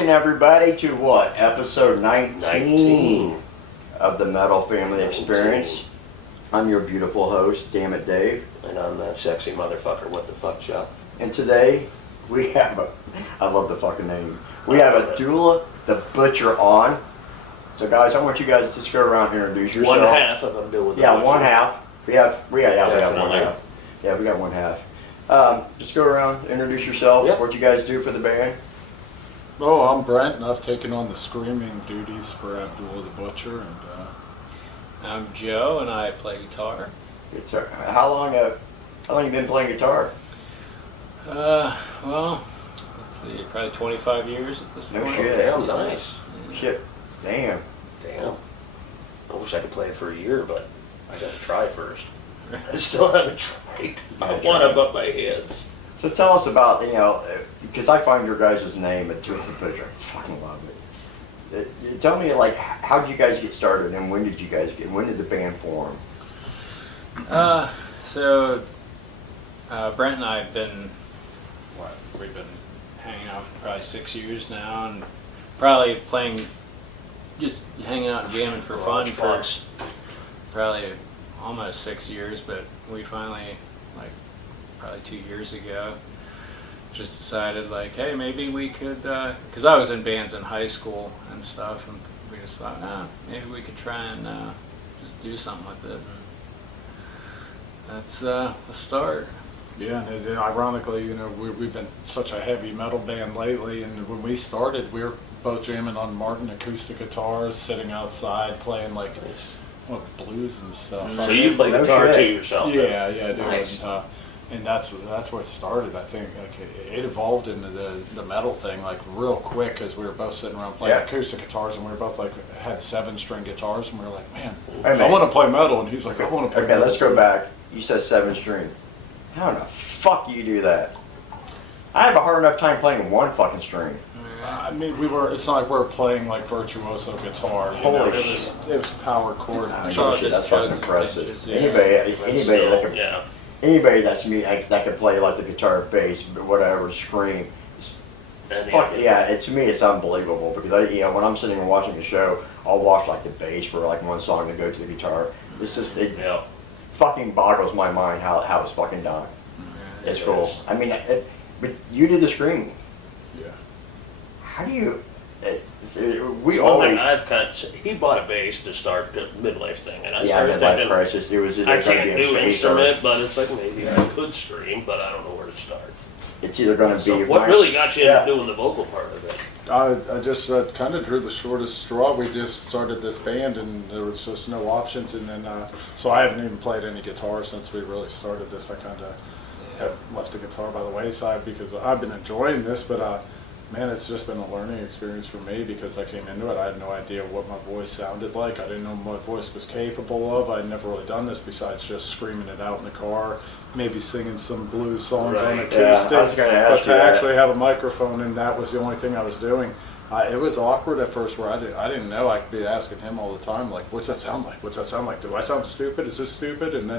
Welcome everybody to what? Episode 19 of the Metal Family Experience. I'm your beautiful host, Damn It Dave. And I'm that sexy motherfucker, what the fuck, Chuck? And today we have I love the fucking name. We have Abdullah the Butcher on. So guys, I want you guys to just go around and introduce yourself. One half of Abdullah the Yeah, Butcher. one half. We have one Definitely. half. Yeah, we got one half. Just go around, introduce yourself, Yep. what you guys do for the band. Oh, I'm Brent, and I've taken on the screaming duties for Abdullah the Butcher. And I'm Joe, and I play guitar. Guitar. How long have you been playing guitar? Well, let's see, probably 25 years at this No point. shit. Damn, nice. Shit. Damn. Damn. I wish I could play it for a year, but I gotta try first. I still haven't tried. I want to butt my heads. So tell us about, because I find your guys' name Abdullah the Butcher. I fucking love it. Tell me, like, how did you guys get started, and when did the band form? So Brent and I have been, we've been hanging out for probably 6 years now, and probably playing, just hanging out and jamming for fun for probably almost 6 years, but we finally, like, probably 2 years ago, just decided, like, hey, maybe we could, because I was in bands in high school and stuff, and we just thought, maybe we could try and just do something with it. And that's the start. yeah, and ironically, we've been such a heavy metal band lately, and when we started, we were both jamming on Martin acoustic guitars, sitting outside playing like blues and stuff. So you play guitar too yourself? Yeah, I do. Nice. And that's where it started. I think like it evolved into the metal thing like real quick because we were both sitting around playing acoustic guitars, and we were both like had 7-string guitars, and we were like, man, I want to play metal, and he's like, I want to play metal. Okay, let's go back. You said 7-string. How in the fuck do you do that? I have a hard enough time playing one fucking string. I mean, it's not like we're playing like virtuoso guitar. Holy it was power chord. That's just fucking chugs and impressive. pinches, yeah. Anybody that's me that can play like the guitar, bass, whatever, scream. Fuck yeah! To me, it's unbelievable because when I'm sitting and watching a show, I'll watch like the bass for like one song to go to the guitar. It fucking boggles my mind how it's fucking done. Yeah, It's cool. I mean, but you did the screaming. Yeah. How do you? He bought a bass to start the midlife thing, and I Yeah, started midlife thinking, crisis. It was I either going to can't be a do bass or instrument, but it's like maybe I could scream, but I don't know where to start. it's either going to So be. what really got you into doing the vocal part of it? I just kind of drew the shortest straw. We just started this band, and there was just no options. And then, so I haven't even played any guitar since we really started this. I kind of have left the guitar by the wayside because I've been enjoying this, but man, it's just been a learning experience for me because I came into it. I had no idea what my voice sounded like. I didn't know what my voice was capable of. I'd never really done this besides just screaming it out in the car, maybe singing some blues songs on Right. acoustic. Yeah, I was gonna ask but you to that. actually have a microphone, and that was the only thing I was doing. It was awkward at first where I didn't know. I could be asking him all the time, like, what's that sound like? What's that sound like? Do I sound stupid? Is this stupid? And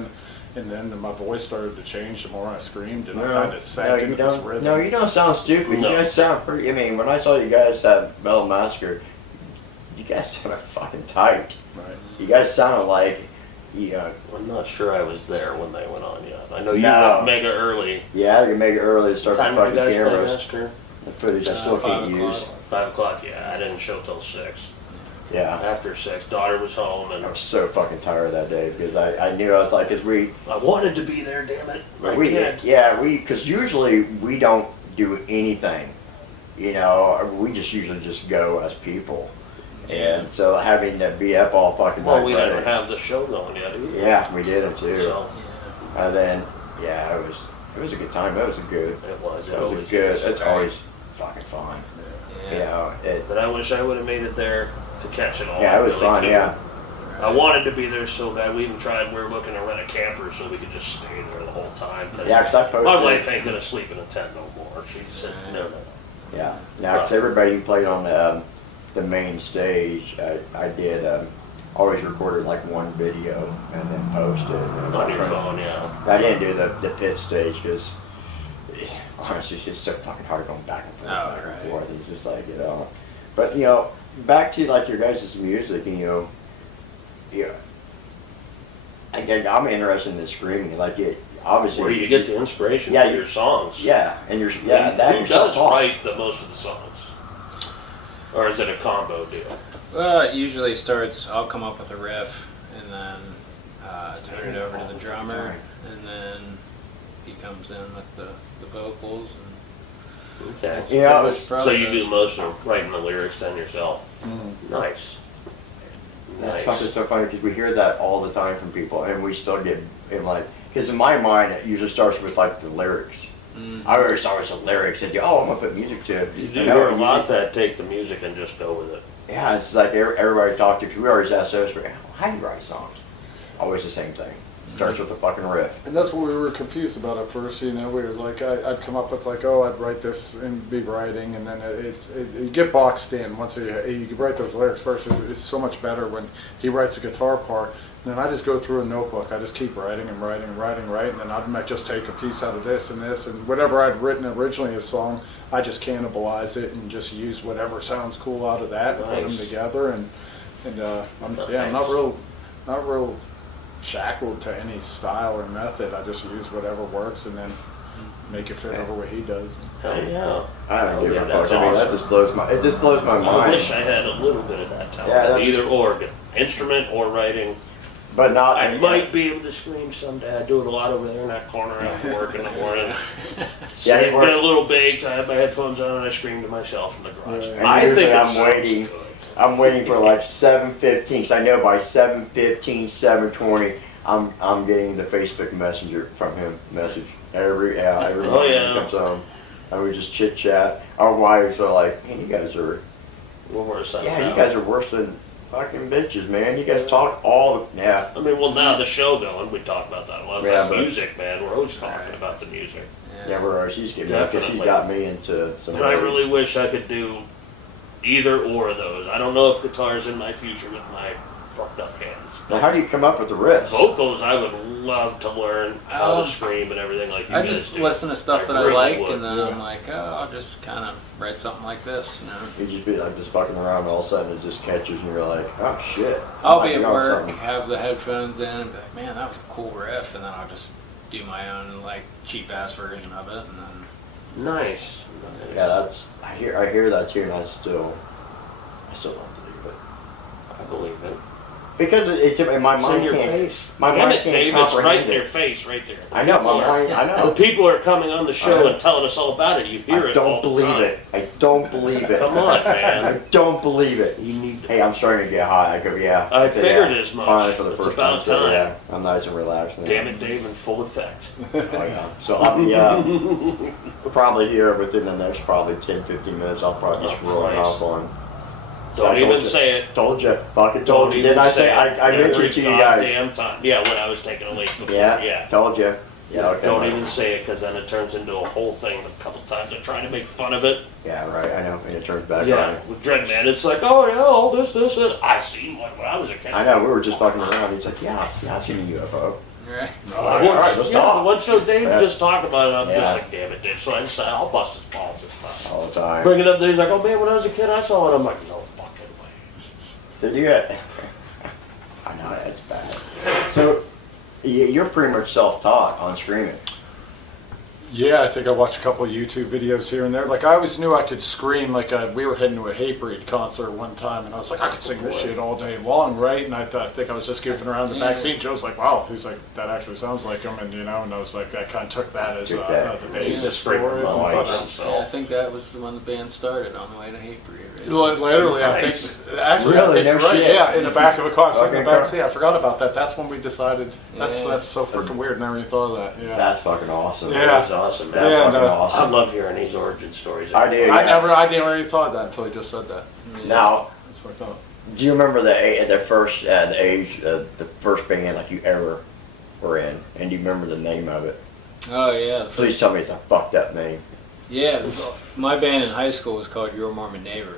then my voice started to change the more I screamed, and I kind of sank into this rhythm. No, you don't sound stupid. No. You guys sound pretty. I mean, when I saw you guys at Metal Massacre, you guys sounded fucking tight. Right. You guys sounded like, I'm not sure I was there when they went on yet. I know you No. went mega early. I can make it early to start the Time did you fucking guys play cameras. Massacre? The footage I still 5 can't o'clock. use. 5 o'clock, yeah. I didn't show till 6. Yeah. After 6, daughter was home, and I was so fucking tired that day because I knew I was like, because I wanted to be there, damn it. I can't. because usually we don't do anything, we just usually just go as people, and so having to be up all fucking Well, night we Friday- didn't have the show going yet either. Yeah, we did it too. So, And then, it was a good time. That was a good. it was. That was a always good. is. It's always fucking fun. But I wish I would have made it there to catch it all. Yeah, it was really, fun. too. Yeah. I wanted to be there so bad. We even tried. We were looking to rent a camper so we could just stay there the whole time. 'Cause Yeah, 'cause I posted. my wife ain't gonna sleep in a tent no more. She said no. Yeah. Now, 'cause everybody who played on the main stage, I did always recorded like one video and then posted. On your phone, yeah. I didn't do the pit stage because honestly, it's just so fucking hard going back and forth, Oh, back and right. forth. It's just like, you know. But, you know, back to like your guys' music, you know, yeah. I'm interested in the screaming. Like, it, obviously. Where you get the inspiration Yeah, for your songs. Yeah, and you're, Who that you're does self-taught. write the most of the songs? Or is it a combo deal? Well, it usually starts, I'll come up with a riff and then turn it over to the drummer, and then he comes in with the vocals. And Okay. it's Yeah, pretty much So you process. do most of writing the lyrics then yourself? Nice. That's fucking so funny because we hear that all the time from people, and we still get in like, because in my mind it usually starts with like the lyrics. I always start with the lyrics and I'm gonna put music to it. You do hear a lot that take the music and just go with it. Yeah, it's like everybody talk to. We always ask those, how do you write songs? Always the same thing. Starts with the fucking riff. And that's what we were confused about at first, you know, we was like, I'd come up with like, oh, I'd write this and be writing, and then you get boxed in once you write those lyrics first. It's so much better when he writes a guitar part, and then I just go through a notebook, I just keep writing and writing and writing, and then I might just take a piece out of this, and whatever I'd written originally a song, I just cannibalize it and just use whatever sounds cool out of that and put them together, and I'm not real shackled to any style or method. I just use whatever works and then make it fit over what he does. Hell yeah. I don't give a that's fuck. I mean, that awesome. just blows my I mind. wish I had a little bit of that talent. Yeah, that'd be- Either or, instrument or writing. But not. I might be able to scream someday. I do it a lot over there in that corner after work in the morning. Yeah, he Get works- a little baked, I have my headphones on, and I scream to myself in the garage. And I usually think it I'm sounds waiting. good. I'm waiting for like 7:15, because I know by 7:15, 7:20, I'm getting the Facebook Messenger from him message every Oh, morning yeah. he comes home, and we just chit chat. Our wives are like, man, you guys are, Well, we're set yeah, now. you guys are worse than fucking bitches, man. You guys talk all the, yeah. I mean, well, now the show going, we talk about that a lot. Yeah, Like but- music, man, we're always talking about the music. Yeah, we're she's getting because she's Definitely. got me into some. And I really wish I could do either or of those. I don't know if guitar's in my future with my fucked up hands. Now, how do you come up with the riffs? Vocals, I would love to learn how to scream and everything like you I guys just do. listen to stuff that I really like, would. and then I'm like, oh, I'll just kind of write something like this, you know. You just be like just fucking around, and all of a sudden it just catches, and you're like, oh shit. I'll I be might at on work, something. have the headphones in, and be like, man, that was a cool riff, and then I'll just do my own like cheap ass version of it, and then Nice. Yeah, that's I hear that too, and I still don't believe it I believe it. because in my It's in mind your can't. face. My Damn mind it, can't Dave, it's right comprehend in your it. face, right there. I know People my are- mind. I The know. people are coming on the I show know. and telling us all about it. You hear I it don't all the believe time. it. I don't believe it. Come on, I man. don't believe it. You need to. Hey, I'm starting to get high. I go, yeah. I said, figured yeah, as much. Finally, for the It's first about time. time. Yeah, I'm nice and relaxed now. Damn it, Dave, in full effect. Oh, yeah. So I'll be probably here within the next probably 10, 15 minutes. I'll probably just Oh, rolling Christ. off on. So Don't I told even you. say it. Told you. Fucking Don't told you. even Didn't I say say? it. I mentioned Every it to you guys. goddamn time. Yeah, when I was taking a leak before. Yeah. Yeah. Told you. Yeah. Okay. Don't even say it, because then it turns into a whole thing. A couple times I tried to make fun of it. Yeah. Right. I know. And it turns back Yeah, on. with Dreadman, it's like, oh yeah, all this, and I seen one when I was a kid. I know. We were just fucking around. He's like, yeah, I've seen a UFO. right. All right. Let's Yeah, the talk. one show Dave Yeah. just talked about it, I'm Yeah. just like, damn it, Dave. So I decided I'll bust his balls this time. All the time. Bring it up there, he's like, oh man, when I was a kid, I saw it. I'm like, no fucking way. So you got. I know that's bad. So you're pretty much self-taught on screaming. Yeah, I think I watched a couple of YouTube videos here and there. Like, I always knew I could scream. Like, we were heading to a Hatebreed concert one time, and I was like, I could sing this shit all day long, right? And I think I was just goofing around the back seat. Joe's like, wow. He's like, that actually sounds like him, and and I was like, that kind of took that as Took that. the He's basis just for screaming it. all And by fucking- himself. Yeah, I think that was when the band started on the way to Hatebreed. Right? Literally, I Nice. think, actually, I Really? think No you're right. shit? Yeah, in the back of a car, sitting in the Okay, back car. seat. I forgot about that. That's when we decided. That's Yeah. so freaking weird. Never even thought of that. Yeah. That's fucking awesome. Yeah. That's awesome, man. That's Yeah, fucking no. I awesome. love hearing these origin stories. I do. I Yeah. didn't really thought of that until he just said that. Now, That's fucked up. do you remember the first the age the first band like you ever were in, and do you remember the name of it? Oh yeah. Please tell me it's a fucked up name. Yeah, my band in high school was called Your Mormon Neighbor.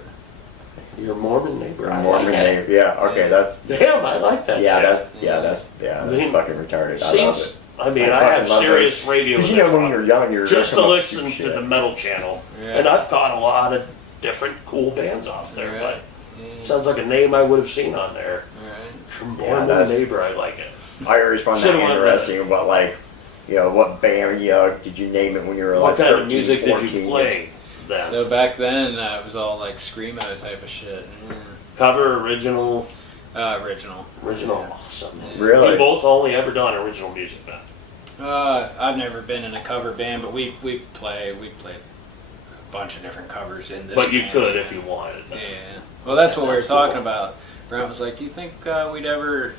Your Mormon neighbor. I Mormon like that. name. Yeah. Okay. That's. Damn, I like that. Yeah. shit. That's I mean, fucking retarded. I love Seems, it. I mean, I I have fucking love serious those. radio. Because in you this know when one. you're young, you're Just to come up with listen stupid to shit. the metal channel, Yeah. and I've caught a lot of different cool bands off there. Right. But Yeah. sounds like a name I would have seen on there. Right. Yeah, Mormon that's- neighbor, I like it. I always find that Should've went with interesting about like, you know, what band, you know, did you name it when you were What like kind 13, of music 14? did you play then? So back then, it was all like screamo type of shit. Cover, original, Original. awesome. Really? We both only ever done original music then. I've never been in a cover band, but we play a bunch of different covers in this. But you band. could if you wanted. Yeah. Well, that's what we were That's cool. talking about. Brent was like, "Do you think we'd ever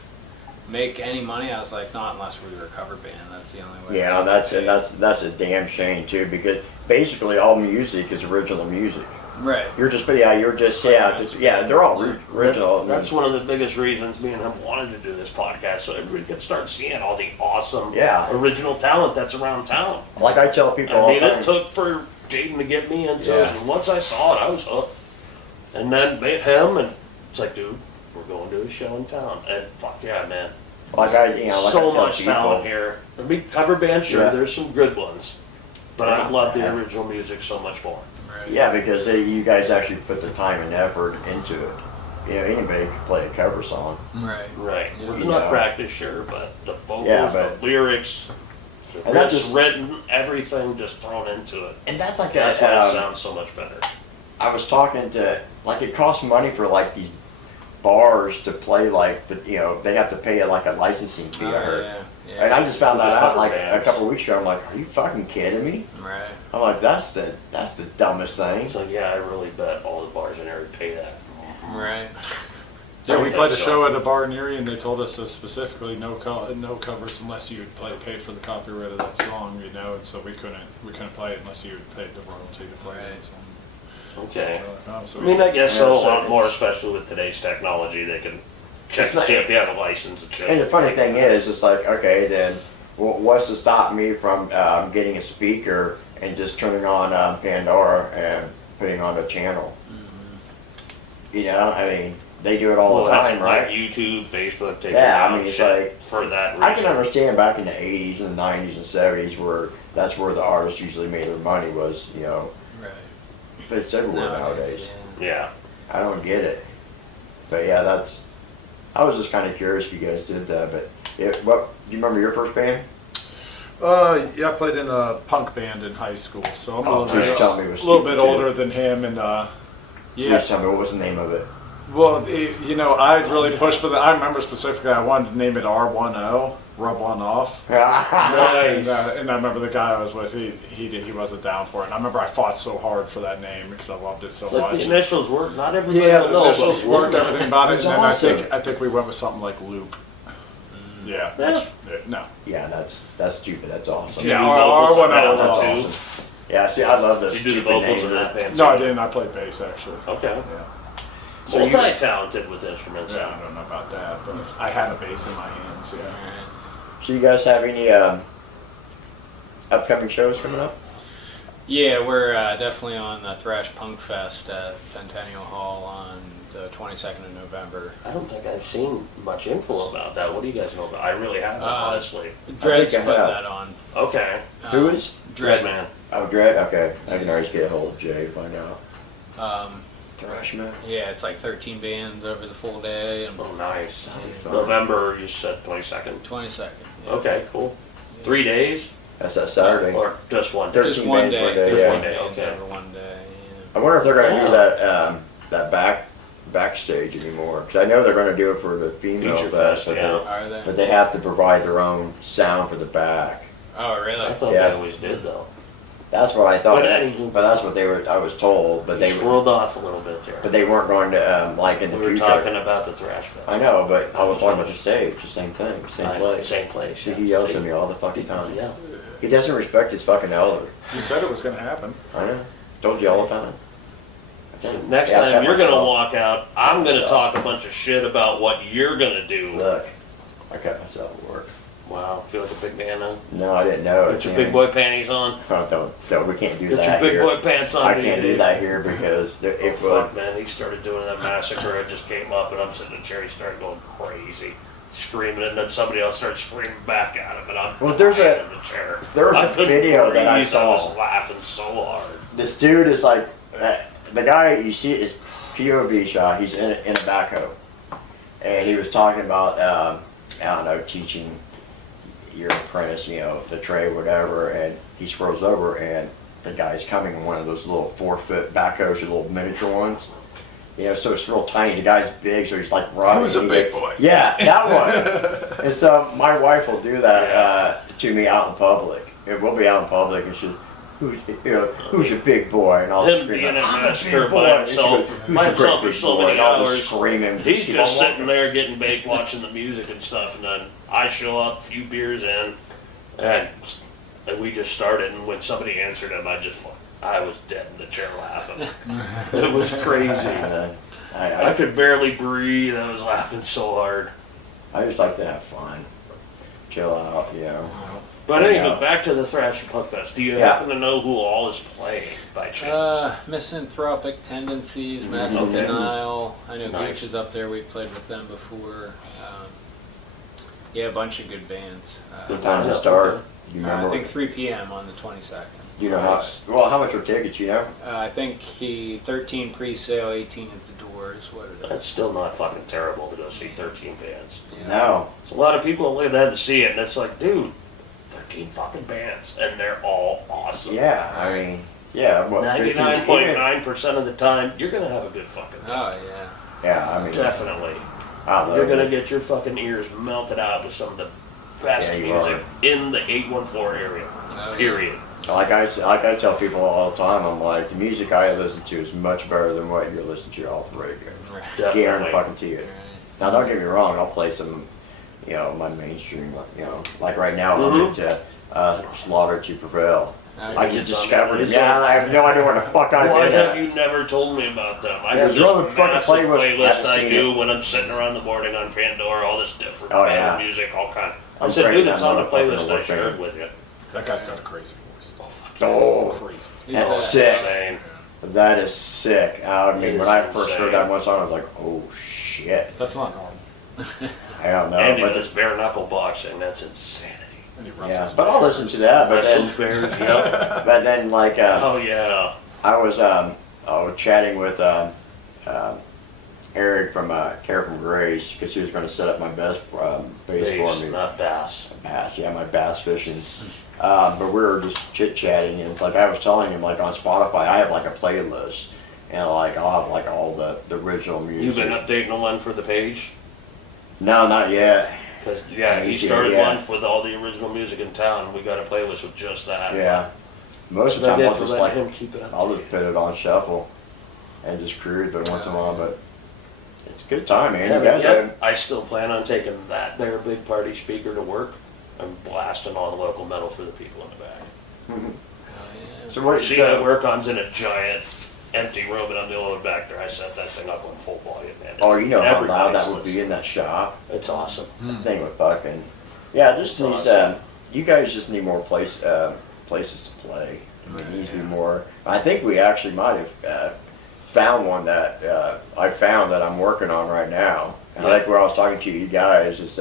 make any money?" I was like, "Not unless we were a cover band. That's the only way." Yeah, that's a damn shame too, because basically all music is original music. Right. You're just they're all original. That's one of the biggest reasons me and him wanted to do this podcast, so everybody could start seeing all the awesome Yeah. original talent that's around town. Like I tell people I all mean, the time. it took for Jaden to get me into it, Yeah. and once I saw it, I was hooked. And then met him, and it's like, dude, we're going to a show in town, and fuck yeah, man. like I So I tell much people, talent here. I mean, cover band, sure, Yeah. there's some good ones, but I Yeah. love the Yeah. original music so much more. Right. Yeah, because you guys actually put the time and effort into it. You know, anybody can play a cover song. Right. Right. Yeah. With You enough know. practice, sure, but the vocals, Yeah, but- the lyrics, the And that's riffs just- written, everything just thrown into it. And that's like That's that. why it sounds so much better. I was talking to, like, it costs money for like these bars to play, like, but you know, they have to pay like a licensing fee. Oh, I heard. yeah. Yeah. And I just found that The out cover like a bands. couple of weeks ago. I'm like, are you fucking kidding me? Right. I'm like, that's the dumbest thing. It's like, yeah, I really bet all the bars in there would pay that. Right. Yeah, we think played a so. show at a bar in Erie, and they told us specifically no covers unless you had paid for the copyright of that song, you know. And so we couldn't play it unless you had paid the royalty to play it. So, Okay. so I mean, I guess Yeah, so, a so lot it's- more, especially with today's technology, they can check It's to not- see if you have a license and shit. And the funny thing is, it's like, okay, then what's to stop me from getting a speaker and just turning on Pandora and putting on a channel? You know, I mean, they do it all Well, the that's time, like right? YouTube, Facebook, taking Yeah, I down mean, it's shit like- for that reason. I can understand back in the 80s and the 90s and 70s where that's where the artists usually made their money was, you know, Right. but it's everywhere nowadays. Yeah. I don't get it. But yeah, I was just kind of curious if you guys did that, but do you remember your first band? yeah, I played in a punk band in high school, so I'm Oh, please tell me it was a little stupid, bit too. older than him, and yeah. Please tell me what was the name of it? Well, you know, I really pushed for that. I remember specifically I wanted to name it R10, Rub One Off. And, Nice. and I remember the guy I was with, he wasn't down for it. And I remember I fought so hard for that name because I loved it so Like the much. initials work, not everybody Yeah, will the know, initials but worked, everything about it, It's and then awesome. I think we went with something like Loop. Yeah, Yeah. no. Yeah, that's stupid. That's awesome. Yeah, do vocals R10 on that was that's one, awesome. too? Yeah, see, I love those Did you do the stupid vocals names. in that band? No, I too? didn't. I played bass actually. Okay. Yeah. So you- Multi-talented with instruments. Yeah, I don't know about that, but I had a bass in my hands. Yeah. So you guys have any upcoming shows coming up? Yeah, we're definitely on the Thrash Punk Fest at Centennial Hall on the 22nd of November. I don't think I've seen much info about that. What do you guys know about? I really haven't, honestly. Dread's I putting have. that on. Okay. Who is? Dreadman. Oh, Dread. Okay, I can always get a hold of Jay. Find out. Thrashman. Yeah, it's like 13 bands over the full day and Oh, nice. fun. November, you said 22nd. 22nd. Yeah. Okay, cool. 3 days? That's that Saturday. Or just one day? 13 Just one bands day. one day, Just yeah. one day, Bands okay. over one day. I wonder if they're going to Cool. do that backstage anymore, because I know they're going to do it for the female Feature fest, fest, but, yeah. Yeah. Are they? but they have to provide their own sound for the back. Oh, really? I thought Yeah. they always did, though. That's what I thought. But But, anywho. that's what I was told. But They they swirled off a little bit there. but they weren't going to like in the We were future. talking about the Thrash Fest. I know, but I was talking about the stage, the same thing, same place. Same place. See, yeah. he yells at me all the fucking time. Yeah. He doesn't respect his fucking elder. You said it was going to happen. I know. Told you all the time. So next Yeah, I time cut you're gonna myself. walk out, I'm gonna Myself. talk a bunch of shit about what you're gonna do. Look, I cut myself at work. Wow, feel like a big man now. No, I didn't know. Get your big boy panties on. Don't, we can't do Get that your big here. boy pants on. I can't do that here because it Fuck, would. man, he started doing that massacre. It just came up, and I'm sitting in the chair. He started going crazy, screaming, and then somebody else started screaming back at him, and I'm Well, there's lying in the chair. there was I a couldn't video that I breathe. saw. was laughing so hard. This dude is like, the guy you see is POV shot. He's in a backhoe, and he was talking about I don't know, teaching your apprentice, you know, the trade, whatever. And he scrolls over, and the guy's coming in one of those little 4-foot backhoes, the little miniature ones. You know, so it's real tiny. The guy's big, so he's like running. Who's a big boy? Yeah, that one. And so my wife will do that to me out in public. It will be out in public, and she's, who's your big boy? And all Him being in massacre by himself for so many hours, screaming. he's just sitting there getting baked, watching the music and stuff, and then I show up, a few beers in, and we just started, and when somebody answered him, I was dead in the chair laughing. It was crazy. I could barely breathe. I was laughing so hard. I just like to have fun, chill out, you know. But anyway, back to the Thrash Punk Fest. Do you happen to know who all is playing by chance? Misanthropic Tendencies, Massive Denial. I know Gooch is up there. We've played with them before. Yeah, a bunch of good bands. Good time to start. You remember? I think 3 p.m. on the 22nd. You know how much are tickets, you know? I think 13 pre-sale, 18 at the doors. What are they? That's still not fucking terrible to go see 13 bands. Yeah. No. It's a lot of people only had to see it, and it's like, dude, 13 fucking bands, and they're all awesome. Yeah, I mean, yeah. What, 99.9% of the time, you're gonna have a good fucking time. Oh, yeah. Yeah, I mean. Definitely. I love You're gonna it. get your fucking ears melted out with some of the best Yeah, you music are. in the 814 area. Oh, Period. Like I tell people all the time, I'm like, the music I listen to is much better than what you're listening to off the radio. Definitely. Guarantee it. Now, don't get me wrong, I'll play some, you know, my mainstream, you know, like right now I'm into Slaughter to Prevail. I just discovered it. Yeah, I have no idea what the fuck I Why did. have you never told me about them? I have it's this really fucking massive playlist haven't I seen do it. when I'm sitting around the morning on Pandora, all this different Oh, metal yeah. music, all kind. I I'm said, cranking dude, it's that on the motherfucker playlist to I work shared there. with you. That guy's got a crazy voice. Oh, Crazy. that's sick. Insane. That is sick. I It mean, is when I first insane. heard that one song, I was like, oh shit. That's not normal. I don't know, And he but does bare knuckle boxing. That's insanity. And he yeah, wrestles but I'll bears. listen to that. But Wrestles then, bears, yep. but then like, Oh, yeah. I was chatting with Eric from Care from Grace because he was going to set up my bass for Bass, me. not bass. Bass, yeah, my bass fishing. But we were just chit chatting, and like I was telling him, like on Spotify, I have like a playlist, and like I'll have like all the original music. You've been updating the one for the page? No, not yet. Because, yeah, Me he too, started yeah. one with all the original music in town. We got a playlist with just that. Yeah. Most of So the time, I I'll guess just we'll like let him keep it up. I'll just put it on shuffle and just cruise, but once in a while, but it's a good time, man. Yeah, You guys but have, I still plan on taking that there big party speaker to work and blasting all the local metal for the people in the back. so what She at work on's in a giant empty room and I'm the only one back there. I set that thing up on full volume, man. Oh, you know how loud Everybody's that would be listening. in that shop. It's awesome. That thing would fucking. Yeah, just It's these. awesome. You guys just need more places to play. It needs to be more. I think we actually might have found one that I found that I'm working on right now. And I think where I was talking to you guys is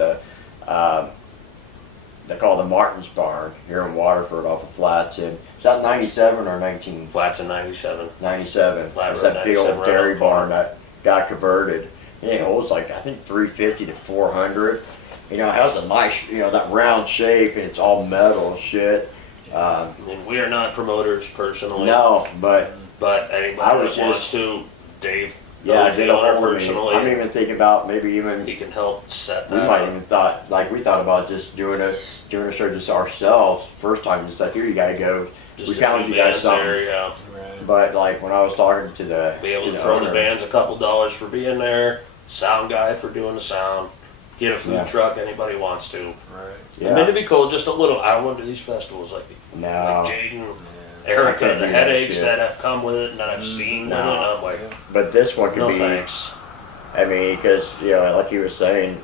they call the Martin's Barn here in Waterford off of Flats. And is that 97 or 19? Flats in 97. 97. Flat It's Road that big 97 old right dairy on the barn that got converted. And it holds like, I think 350 to 400. You know, it has a nice, you know, that round shape, and it's all metal and shit. I mean, we are not promoters personally. No, but But I anybody was that wants to, Dave yeah, I knows did the a owner whole personally. I'm even thinking about maybe even He can help set we that might up. even thought like we thought about just doing a show just ourselves. First time, just like here you gotta go. Just we a found few you guys bands something. there, yeah. Right. But like when I was talking to the Be able to the throw the owner, bands a couple dollars for being there, sound guy for doing the sound, get a food Yeah. truck anybody wants to. Right. I mean, yeah, it'd be cool, just a little. I went to these festivals like no, Jaden, I Erica, couldn't the do that headaches shit. that have come with it and that I've seen No. with it. I'm like, but this one could no be. thanks. I mean, because you know, like you were saying,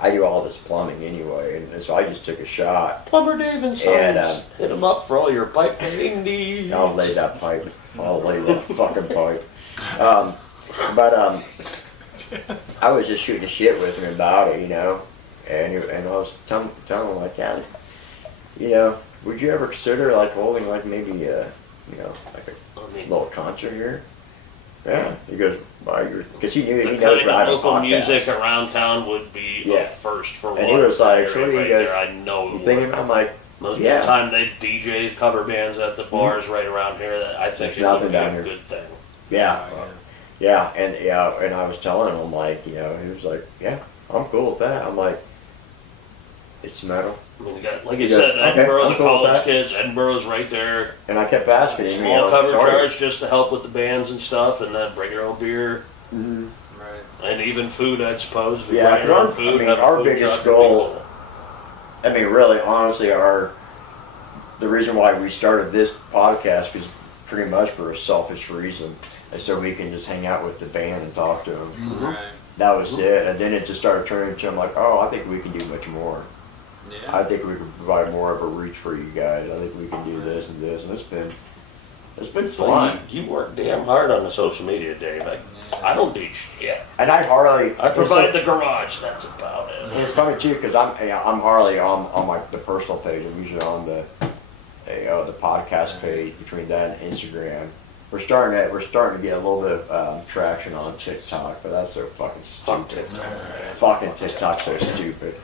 I do all this plumbing anyway, and so I just took a shot. Plumber Dave and And, Sons. Hit him up for all your pipe cleaning needs. I'll lay that pipe. I'll lay that fucking pipe. I was just shooting the shit with him about it, you know, and I was telling him like, yeah, you know, would you ever consider like holding like maybe you know, like a little concert here? Yeah. He goes, well, because he knew he knows Cutting I have a local podcast. music around town would be Yeah. a first for one. And he was like, area so what do you right guys- there. I know You it thinking? would. I'm like, Most yeah. of the time they DJs cover bands at the bars right around here. That I think There's it would nothing be down a here. good thing. yeah. And I was telling him, like, you know, he was like, yeah, I'm cool with that. I'm like, it's metal. I mean, you got, like you He goes, said, Edinburgh, "Okay, the I'm cool with college that." kids. Edinburgh's right there. And I kept asking him, you Small know, cover sorry. charge just to help with the bands and stuff, and then bring your own beer Mhm. Right. and even food, I suppose. If you Yeah, bring your own I food, mean, have a our food biggest truck would be goal- cool. I mean, really, honestly, the reason why we started this podcast was pretty much for a selfish reason, and so we can just hang out with the band and talk to them. Right. That was it, and then it just started turning into, I'm like, oh, I think we can do much more. Yeah. I think we could provide more of a reach for you guys. I think we can do this and this, and it's been Well, fun. you work damn hard on the social media, Dave. I don't do shit. And I hardly. I provide the garage. That's about it. And it's funny too, because I'm hardly on the personal page. I'm usually on the podcast page. Between that and Instagram, we're starting to get a little bit of traction on TikTok, but that's so fucking Fuck stupid. TikTok. Fucking TikTok's so stupid.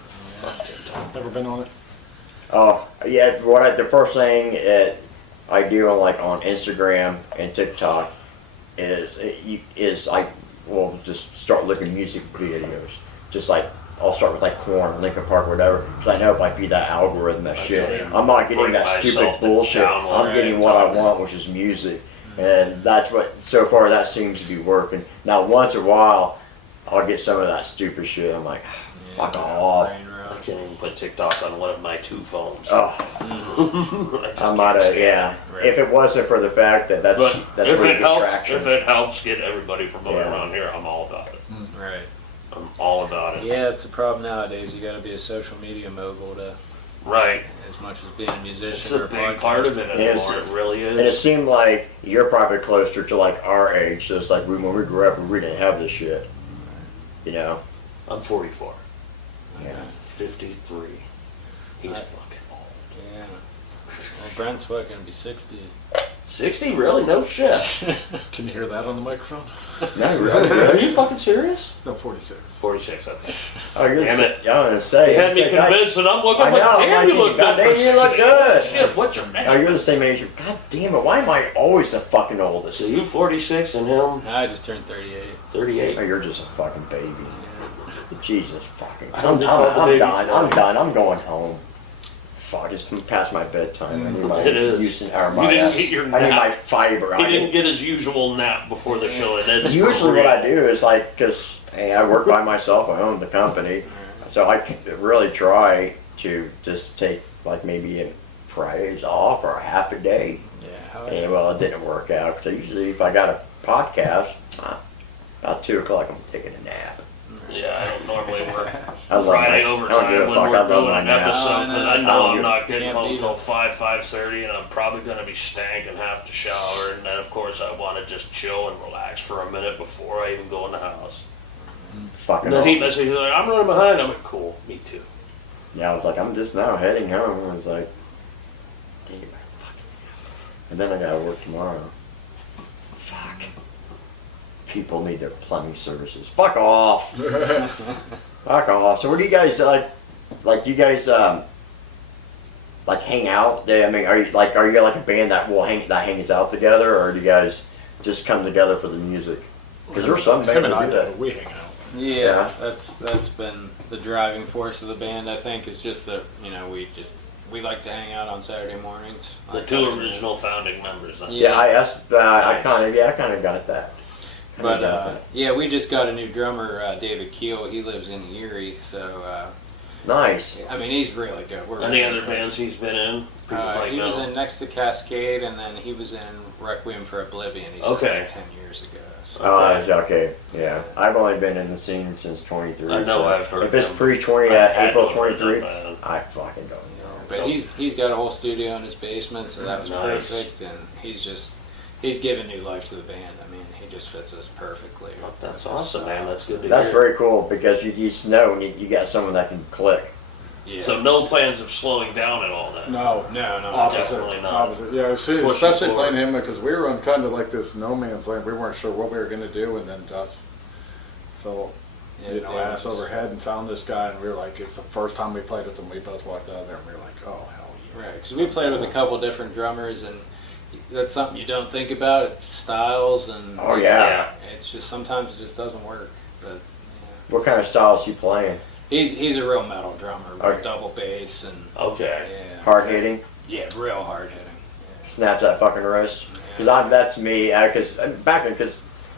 Fuck TikTok. Never been on it. Oh yeah, the first thing I do on Instagram and TikTok is I will just start looking at music videos. Just like I'll start with like Korn, Linkin Park, whatever. Because I know if I feed that algorithm that shit, I'm not getting Bring that stupid myself to bullshit. download I'm getting what I TikTok. want, which is music, and that's what so far that seems to be working. Now once in a while, I'll get some of that stupid shit. I'm like, fuck off. Brain I rot. can't even put TikTok on one of my two phones. Oh, I just I might can't have, stand yeah. Right. If it wasn't for the fact that that's But where if you it get helps, traction. if it helps get everybody promoted Yeah. around here, I'm all about it. Right. I'm all about it. Yeah, it's a problem nowadays. You got to be a social media mogul to, Right. as much as being a It's musician a or a big part of it Yes. anymore. It really And it is. seemed like you're probably closer to like our age, so it's like when we grew up, we didn't have this shit. You know? I'm 44. Yeah. 53. He's I- fucking old. Yeah. Well, Brent's what, gonna be 60? 60? Really? No shit. Can you hear that on the microphone? No, really? Are you fucking serious? No, 46. 46. Okay. Oh, you're Damn it. I was gonna say. You had me it's like, convinced, and I'm looking I like, know, I'm damn, like, you look God good. damn, for you look 60. good. Shit, what's your Oh, name? you're the same age. God damn it! Why am I always the fucking oldest? So you 46 and him I just turned 38. 38. Oh, you're just a fucking baby. Jesus fucking. I don't I'm think all the babies done. I'm know. done. I'm going home. Fuck, it's past my bedtime. I need my It is. using, or You my, didn't get your I need nap. my fiber. He I didn't need- get his usual nap before the show. And that's Usually for what I real. do is like, because I work by myself, I own the company, so I really try to just take like maybe Fridays off or a half a day. Yeah. How And well, it didn't work out. So usually if I got a podcast, about 2 o'clock I'm taking a nap. Yeah, I don't normally work I love Friday my- I don't overtime give a when fuck. I we're love doing my an nap. episode because I I know don't I'm give- not getting can't home beat till it. 5:30, and I'm probably gonna be stank and have to shower, and then of course I want to just chill and relax for a minute before I even go in the house. Fucking And then he off. messages me like, "I'm running behind." I'm like, "Cool, me too." Yeah, I was like, I'm just now heading home. I was like, damn, fucking. And then I gotta work tomorrow. Fuck. People need their plumbing services. Fuck off. Fuck off. So what do you guys like? Do you guys like hang out? I mean, are you like a band that hangs out together, or do you guys just come together for the music? Because there's some bands Him and that I do do. that. We hang out. Yeah, Yeah. that's been the driving force of the band. I think is just that we like to hang out on Saturday mornings. The Like, two original founding members. Then. Yeah, Yeah. I kind of got that. Kinda But got that. yeah, we just got a new drummer, David Keel. He lives in Erie, so Nice. I mean, he's really good. We're Any really other bands he's been in? People might he was know? in Next to Cascade, and then he was in Requiem for Oblivion. He started Okay. 10 years ago. So. Oh, okay. Yeah. I've only been in the scene since 23. I know so I've heard if it's them. pre-20 I at had April never heard 23, them, I fucking don't know. But he's got a whole studio in his basement, so that was Nice. perfect. And he's given new life to the band. I mean, he just fits us perfectly. That's awesome, man. That's good to That's hear. very cool because you just know you got someone that can click. Yeah. So no plans of slowing down at all then? No, no, opposite, definitely not. opposite. Yeah, see, Pushing especially forward. playing him because we were on kind of like this no man's land. We weren't sure what we were going to do, and then Dust fell, Yeah, ass over head and found this guy, and we were like, it's the first time we played with him. We both walked out of there, and we were like, oh hell yeah. Right, because we played with a couple different drummers, and that's something you don't think about. It's styles, and Oh yeah. it's just sometimes it just doesn't work. But What kind of style is he playing? he's a real metal drummer, real Okay. double bass, and Okay. yeah, Hard hitting? yeah, real hard hitting. Snaps that fucking wrist? Because that's me. Because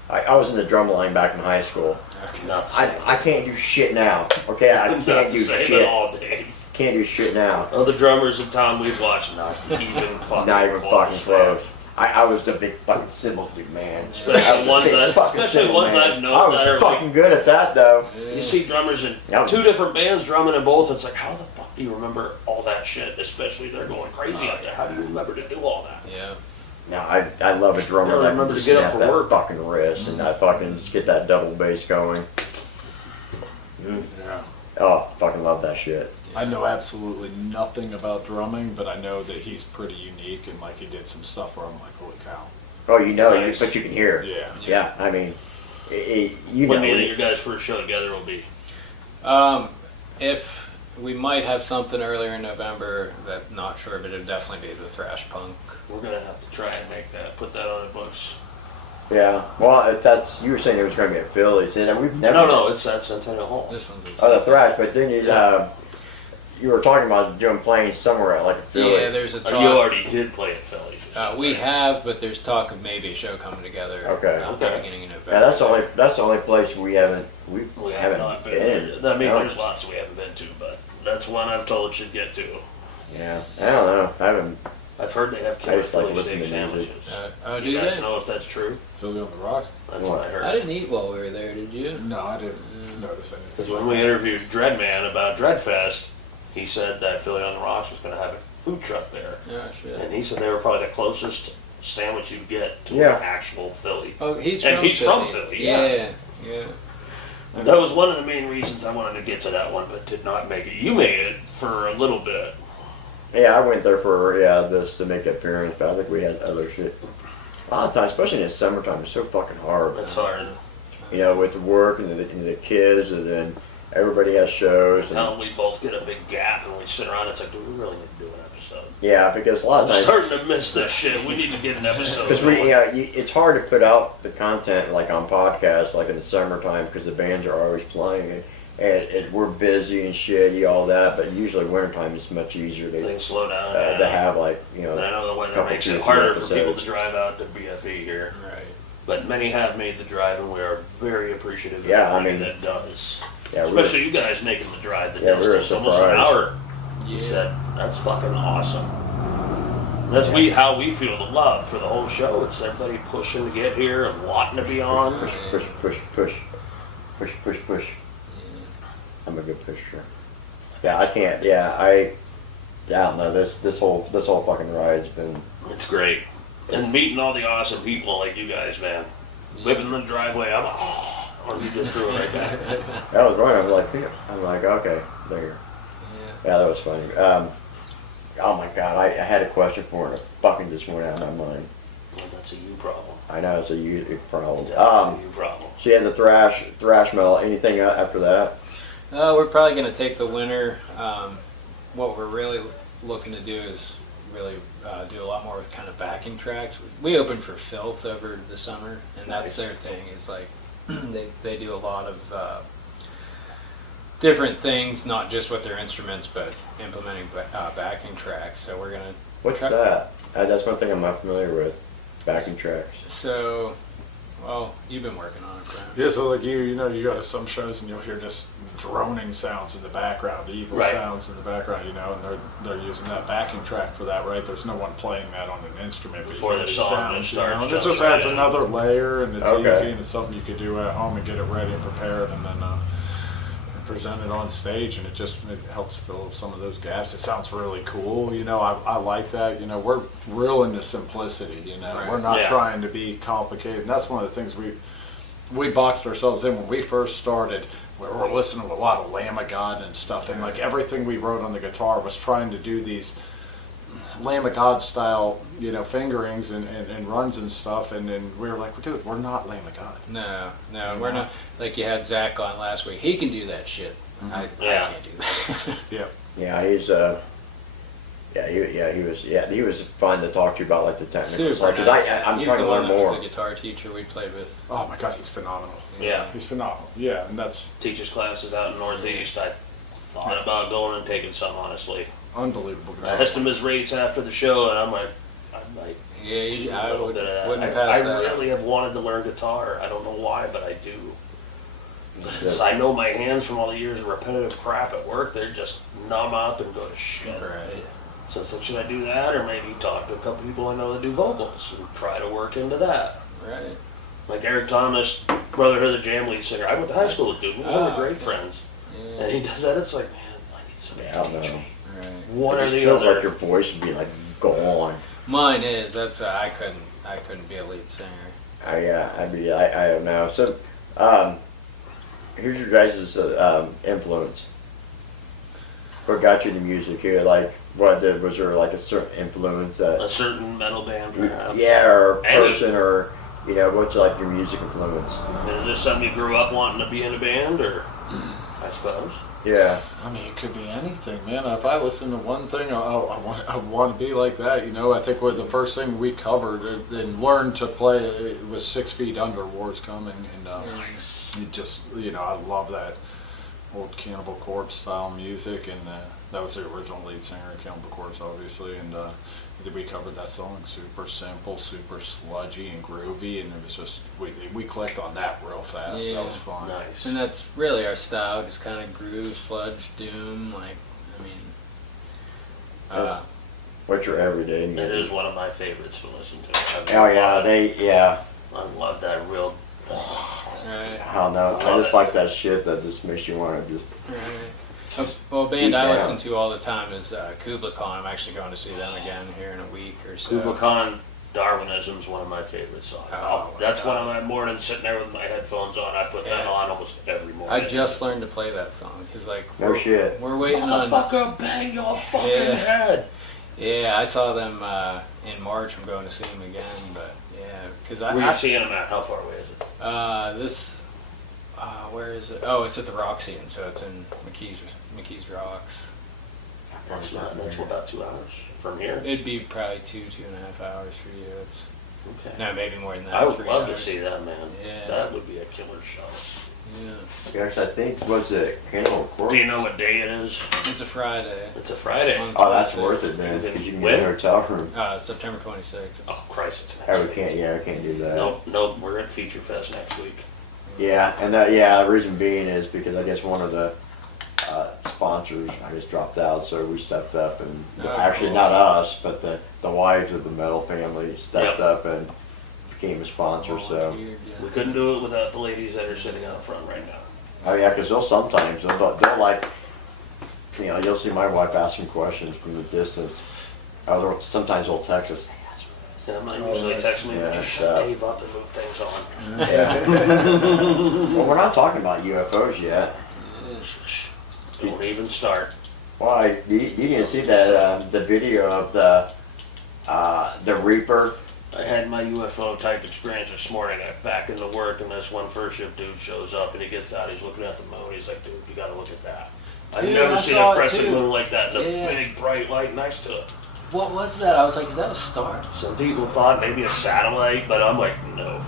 I was in the drum line back in high school. Okay. Not the same. I can't do shit now. Okay, I Not can't the do same shit. at all, Dave. Can't do shit now. Other drummers in town we've watched, not even fucking Not even fucking man. close. I was the big fucking cymbals big man. Especially I was a ones big that- fucking especially cymbal ones man. I've known I was that are fucking good at that though. You see drummers in Yeah. two different bands drumming in both. It's like, how the fuck do you remember all that shit? Especially they're going crazy out there. How do you remember to do all that? Yeah. Now I love a drummer Yeah, that remember can to get up snap for that work. fucking wrist and that fucking just get that double bass going. Yeah. Oh, fucking love that shit. I know absolutely nothing about drumming, but I know that he's pretty unique, and like he did some stuff where I'm like, holy cow. Oh, you know, Nice. but you can hear. Yeah. Yeah, I mean, you When know. do you think your guys' first show together will be? If we might have something earlier in November, that not sure, but it'd definitely be the thrash punk. We're gonna have to try and make that, put that on the books. Yeah. Well, if that's you were saying it was going to be at Phillies, and we've never. No, it's at Centennial Hall. This one's Oh, the thrash, but then you were talking about doing playing somewhere at like a Philly. yeah, there's a Oh, you talk. already did play at Phillies. We have, but there's talk of maybe a show coming together. Okay. At the beginning of November. Yeah, that's the only place we haven't have not been. I mean, there's lots we haven't been to, but that's one I've told should get to. Yeah, I don't know. I haven't. I've heard they have I killer just like Philly listening steak to music. sandwiches. Oh, do You guys they? know if that's true? Philly on the Rocks? That's what I I heard. didn't eat while we were there, did you? No, I didn't notice Because anything. when we interviewed Dreadman about Dreadfest, he said that Philly on the Rocks was going to have a food truck there. Oh, shit. And he said they were probably the closest sandwich you'd get to Yeah. an actual Philly. Oh, he's And from he's Philly. from Philly, yeah. Yeah. That was one of the main reasons I wanted to get to that one, but did not make it. You made it for a little bit. Yeah, I went there for this to make an appearance, but I think we had other shit. A lot of times, especially in the summertime, it's so fucking hard. That's hard. You know, with the work and the kids, and then everybody has shows. And, Now we both get a big gap and we sit around. It's like, do we really need to do an episode? yeah, because a lot of I'm times. starting to miss this shit. We need to get an episode. Because it's hard to put out the content like on podcasts, like in the summertime, because the bands are always playing it, and we're busy and shitty, all that. But usually wintertime is much easier to Things slow down. to have like And I know the weather couple makes it two harder for episodes. people to drive out to BFE here, Right. but many have made the drive, and we are very appreciative of Yeah, I everybody mean, that does. yeah, we're Especially you guys making the drive the Yeah, we were distance, almost an surprised. hour. You said that's fucking awesome. That's how we feel the love for the whole show. It's everybody pushing to get here and wanting to be on. push. I'm a good pusher. Yeah, I can't. Yeah, I don't know. This whole fucking ride's been. It's great. And meeting all the awesome people like you guys, man. Living in the driveway, I'm like, oh, you just threw it right back. That was right. I'm like, okay, there. Yeah, that was funny. Oh my god, I had a question for her and it fucking just went out of my mind. Well, that's a you problem. I know it's a you problem. Definitely a you problem. So you had the thrash metal. Anything after that? We're probably going to take the winter. What we're really looking to do is really do a lot more with kind of backing tracks. We opened for Filth over the summer, and that's their thing. It's like they do a lot of different things, not just with their instruments, but implementing backing tracks. So we're going to... What's that? That's one thing I'm not familiar with. Backing tracks. So Well, you've been working on it, Brent. Yeah, so like you know, you go to some shows and you'll hear just droning sounds in the background, evil Right. sounds in the background, you know, and they're using that backing track for that, right? There's no one playing that on an instrument Before you hear the these song sounds, just you know, starts, and it jumps just right adds in. another layer, and it's Okay. easy, and it's something you could do at home and get it ready and prepared, and then present it on stage, and it helps fill some of those gaps. It sounds really cool, you know. I like that. You know, we're real into simplicity. You know, Right. we're not Yeah. trying to be complicated, and that's one of the things we boxed ourselves in when we first started. We were listening to a lot of Lamb of God and stuff, and like everything we wrote on the guitar was trying to do these Lamb of God style, you know, fingerings and runs and stuff, and then we were like, dude, we're not Lamb of God. No, we're not. Like you had Zach on last week. He can do that shit. I Yeah. can't do that. Yeah. Yeah, he's he was fun to talk to you about like the technical Super stuff because nice. I'm He's trying the to one learn that was more. the guitar teacher we played with. Oh my God, he's phenomenal. Yeah. He's phenomenal. Yeah, and that's Teaches classes out in Northeast. I thought about going and taking some, honestly. unbelievable. I asked him his rates after the show, and I'm like, I might do Yeah, a I little bit of that. wouldn't I pass that. really have wanted to learn guitar. I don't know why, but I do. Because I know my hands from all the years of repetitive crap at work, they're just numb up and go to shit. Right. So it's like, should I do that, or maybe talk to a couple people I know that do vocals and try to work into that? Right. Like Eric Thomas, Brotherhood of the Jam lead singer. I went to high school with dude. We were Oh, great okay. friends. Yeah. And he does that. It's like, man, I need somebody Yeah, I to teach know. me. Right. One It or just the feels other. like your voice would be like gone. Mine is. That's why I couldn't be a lead singer. I don't know. So, here's your guys' influence. What got you into music here? Like, was there like a certain influence that? A certain metal band, perhaps. Yeah, or a Any. person, or you know, what's like your music influence? And is this something you grew up wanting to be in a band, or I suppose? Yeah, I mean, it could be anything, man. If I listen to one thing, I want to be like that. You know, I think the first thing we covered and learned to play it was 6 Feet Under, War's Coming, and it just, you know, I love that old Cannibal Corpse style music, and that was the original lead singer of Cannibal Corpse, obviously, and we covered that song. Super simple, super sludgy and groovy, and it was just we clicked on that real fast. Yeah. That was fun. Nice. And that's really our style. Just kind of groove, sludge, doom. Like, I mean, what's your everyday It music? is one of my favorites to listen to. Oh yeah, I love that real. right. I don't know. I just like that shit that just makes you want to just. Well, a band I Yeah. listen to all the time is Kubla Khan. I'm actually going to see them again here in a week or so. Kubla Khan, Darwinism is one of my favorite songs. Oh, That's my one of my mornings sitting there with my headphones on. I put that Yeah. on almost every morning. I just learned to play that song because, like, No shit. we're waiting on. Motherfucker, bang your fucking Yeah. head. Yeah, I saw them in March. I'm going to see them again, but yeah, because Where are you seeing them at? How far away is it? this. Where is it? Oh, it's at the Roxy, and so it's in McKees Rocks. That's about 2 hours from here. It'd be probably 2.5 hours for you. It's Okay. no, maybe more than that. I would 3 love to hours. see that, man. Yeah. That would be a killer show. Yeah, Yes, I think was it Cannibal Corpse? Do you know what day it is? it's a Friday. It's a Friday. On Oh, that's 26th. worth it, man. Because you can When? get a hotel room. September 26th. Oh, Christ, it's next Oh, we week. can't. Yeah, we can't do that. Nope, we're at Feature Fest next week. Yeah, and the reason being is because I guess one of the sponsors I just dropped out, so we stepped up and Oh, actually cool. not us, but the wives of the metal family stepped Yep. up and became a sponsor. So Volunteered, yeah. We couldn't do it without the ladies that are sitting out front right now. oh yeah, because they'll like, you know, you'll see my wife asking questions from the distance. Sometimes they'll text us. And I'm not usually texting me, but yeah, just shut so- Dave up and move things on. Yeah. Well, we're not talking about UFOs yet. Don't even start. Why? You didn't see that the video of the Reaper? I had my UFO type experience this morning. I back into work, and this one first shift dude shows up, and he gets out. He's looking at the moon. He's like, "Dude, you got to look at that." I've Dude, never I seen saw a it crescent too. moon like that. The Yeah. big bright light next to it. What was that? I was like, is that a star? Some people thought maybe a satellite, but I'm like, no.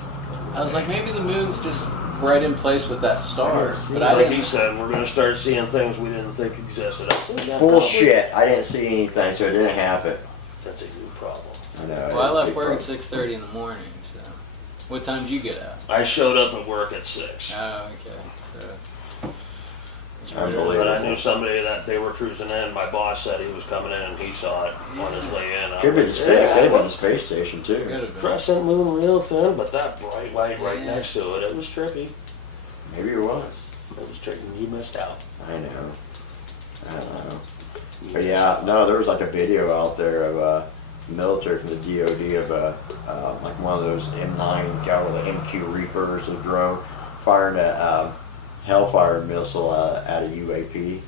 I was like, maybe the moon's just right in place with that star. But I Like didn't. he said, we're gonna start seeing things we didn't think existed. I said, yeah, Bullshit. I didn't see anything, so it didn't happen. probably. That's a new problem. I know. Well, I left big work at problem. 6:30 in the morning, so What time did you get out? I showed up at work at 6. Oh, okay. So, Unbelievable. But I knew somebody that they were cruising in. My boss said he was coming in and he saw it on his way in. Could be the space, could have been the space station could too. have been. Crescent moon real thin, but that bright light right next to it was trippy. Maybe it was. It was tricky. You missed out. I know. I don't know. But yeah, no, there was like a video out there of military from the DOD of like one of those M9, or the MQ Reapers, a drone, firing a Hellfire missile at a UAP.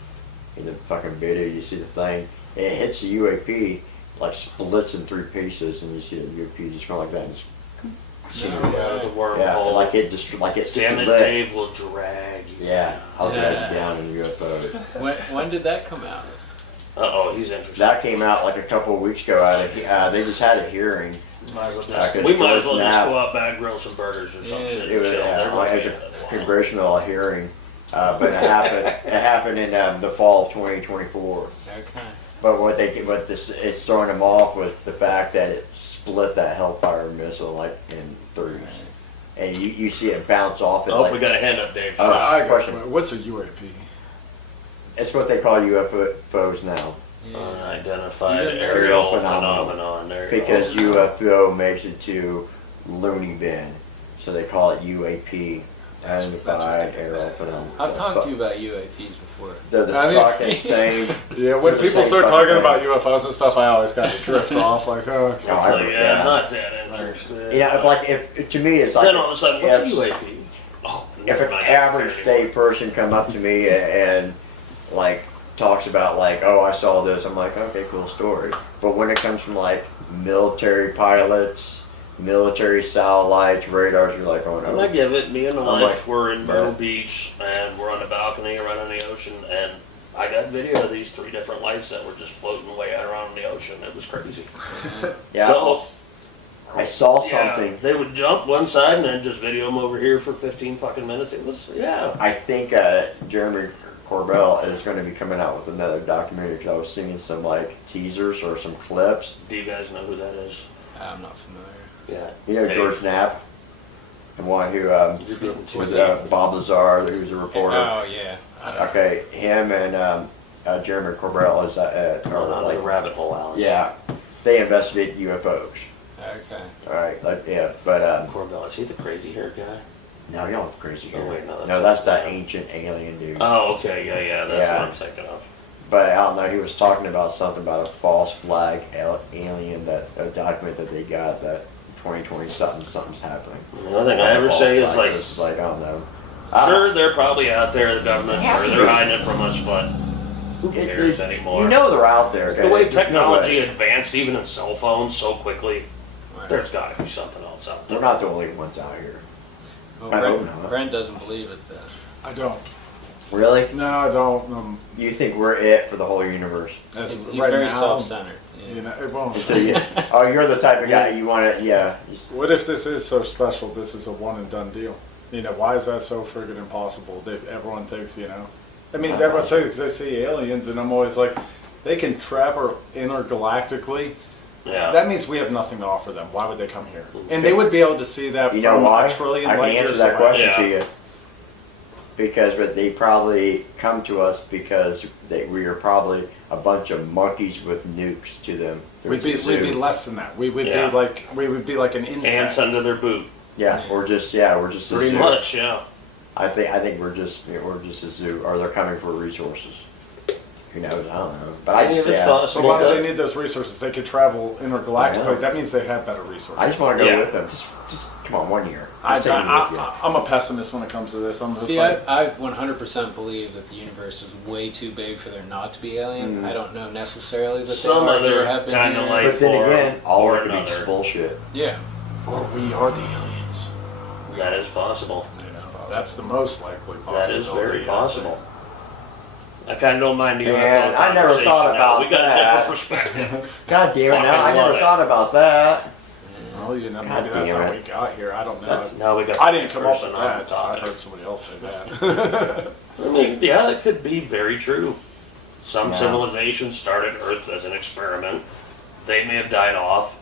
In the fucking video, you see the thing. It hits the UAP, like splits in 3 pieces, and you see the UAP just going like that. And Out of the wormhole. yeah, like it just like it Damn it, split. Dave will drag you. Yeah, I'll drag Yeah. it down in UFOs. When did that come out? Uh-oh, he's interested. That came out like a couple of weeks ago. They just had a hearing. Might as well I could we might as well George just Knapp. go out back, grill some burgers or some Yeah. shit. It was and chill. They're like gonna be a in it a while. congressional hearing, but it happened. It happened in the fall of 2024. Okay. But it's throwing them off with the fact that it split that Hellfire missile like in 3s, and you see it bounce off. It Oh, like, we got a hand up, Dave. Oh. I got question. What's a UAP? it's what they call UFOs now, Unidentified Yeah. aerial Aerial phenomenon. There you because go. UFO makes it to loony bin, so they call it UAP. That's Unidentified ridiculous. aerial phenomenon. I've talked to you about UAPs before. They're the I mean- fucking same. Yeah, when They're the people same start fucking talking thing. about UFOs and stuff, I always kind of drift off like, oh. No, I- So, yeah, not that interested. You know, if to me it's like Then all of a sudden, what's a if- UAP? Oh, if never an mind, I don't average care day anymore. person come up to me and like talks about like, oh, I saw this, I'm like, okay, cool story. But when it comes from like military pilots, military satellites, radars, you're like, oh And I no. give it, me and the I'm wife like, were in Myrtle yeah. Beach and we're on the balcony right on the ocean and I got video of these 3 different lights that were just floating way out around the ocean. It was crazy. Yeah, So, I saw yeah, something. they would jump one side and then just video them over here for 15 fucking minutes. It was, yeah. I think Jeremy Corbell is going to be coming out with another documentary because I was seeing some like teasers or some clips. Do you guys know who that is? I'm not familiar. Yeah. You know Dave. George Knapp, the one who You're getting too was deep. Bob Lazar, who was a reporter. Oh yeah. Okay, him and Jeremy Corbell is Going are out of like, the rabbit hole, Alex. yeah, they investigate UFOs. Okay. All right, like yeah, but Corbell, is he the crazy hair guy? no, you don't crazy Oh, here. wait, no, No, that's- that's that ancient alien dude. Oh, okay, yeah, that's Yeah. what I'm thinking of. But I don't know. He was talking about something about a false flag alien, that a document that they got that 2020 something's happening. The only thing I ever False say is flag, like, so it's like I don't know. sure, they're probably out there, the government, They have sure, to they're be. hiding it from us, but who cares anymore? You know they're out there. Okay? The way There's no technology way. advanced, even in cell phones, so quickly, Right. there's got to be something else out there. They're not the only ones out here. Well, I hope Brent, not. Brent doesn't believe it then. I don't. Really? No, I don't. You think we're it for the whole universe? As He's right very now, self-centered. Yeah. you know, it won't. So you, oh, you're the type of guy you want to, yeah. What if this is so special? This is a one and done deal. You know, why is that so friggin' impossible? Everyone thinks, you know. I mean, everyone says they see aliens, and I'm always like, they can travel intergalactically. Yeah. That means we have nothing to offer them. Why would they come here? And they would be able to see that You know from why? a trillion I can light answer years that away. question Yeah. to you. Because but they probably come to us because we are probably a bunch of monkeys with nukes to them. We'd be less than that. We would Yeah. be like an insect. Ants under their boot. Yeah, we're just a Pretty zoo. much, yeah. I think we're just a zoo, or they're coming for resources. Who knows? I don't know. But I Any just of it's yeah, So possible. why do they need those resources? They could travel I know. intergalactically. That means they have better resources. I just want to go Yeah. with them. Just come on, 1 year. I, Just take me with you. am a pessimist when it comes to this. I'm just See, like, I 100% believe that the universe is way too big for there not to be aliens. Mhm. I don't know necessarily that Some they are other or have been kind of here. like- But then for- again, all or of it could be just another. bullshit. Yeah. or we are the aliens. That is possible. That's the most likely possibility. That is very possible. I kind of don't mind the UFO Man, I never conversation thought now. about We got that. a different perspective. God damn it! Now I Fucking never love thought about that. Well, you know, God maybe that's damn how it. we got here. I don't know. That's, now we got I the didn't come up person with on that. the So I topic. heard somebody else say that. I mean, yeah, it could be very true. Some Yeah. civilizations started Earth as an experiment. They may have died off.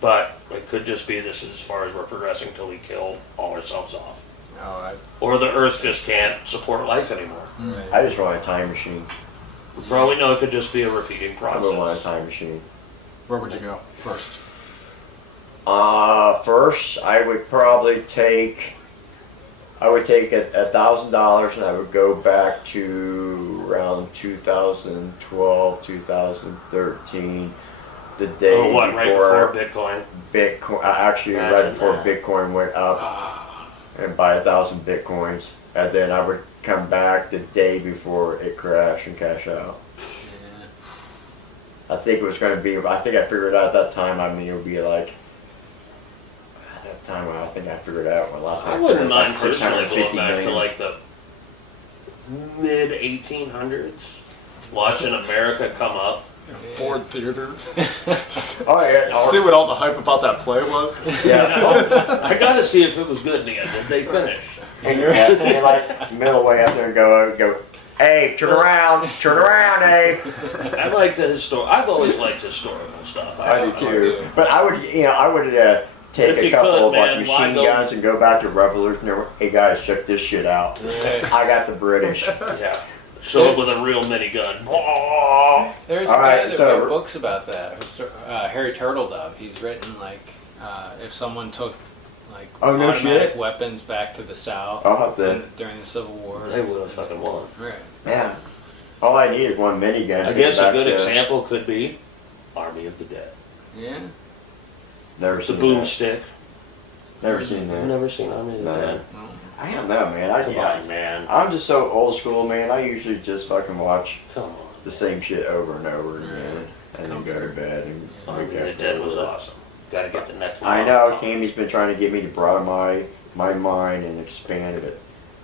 But it could just be this is as far as we're progressing till we kill all ourselves off. Oh, Or the Earth just can't support life anymore. I just want a time machine. For all we know, it could just be a repeating I would want a process. time machine. Where would you go first? First, I would probably take $1,000 and I would go back to around 2012, 2013, the day Oh, what, right before before Bitcoin? Bitcoin. Actually, right Imagine before that. Bitcoin went up, and buy 1,000 Bitcoins, and then I would come back the day before it crashed and cash out. I think it was going to be. I think I figured out at that time. I mean, it would be like. At that time, I think I figured out when last time. I wouldn't mind like personally going 650 back to million. like the mid 1800s, watching America come up. Ford Theater. Oh yeah, See what all the hype about that play was? yeah. I gotta see if it was good in the end. Did they finish? And you're like middle way up there and go. Abe, turn around, Abe. I like the I've always liked historical stuff. I do too. But I would, take If a you couple could, of man, like why machine go- guns and go back to Revolutionary. Hey guys, check this shit out. Yeah. I got the British. Yeah. Show up with a real minigun. There's a All guy right, that so- wrote books about that. Harry Turtledove. He's written like if someone took like Oh, no automatic shit. weapons back to the South I'll have to- during the Civil War. They would have fucking won. Right. Yeah. All I need is one minigun. I to guess get a back good to- example could be Army of the Dead. Yeah. Never The seen boomstick. Never seen that. I've never seen Army of the No. Dead. I don't know, man. Come on, man. I'm just so old school, man. I usually just fucking watch Come on. the same shit over and over again, It's and then go to comfort. bed and Army of wake the up. Dead was awesome. Gotta get the next one. I know Tammy's been trying to get me to broaden my mind and expand it.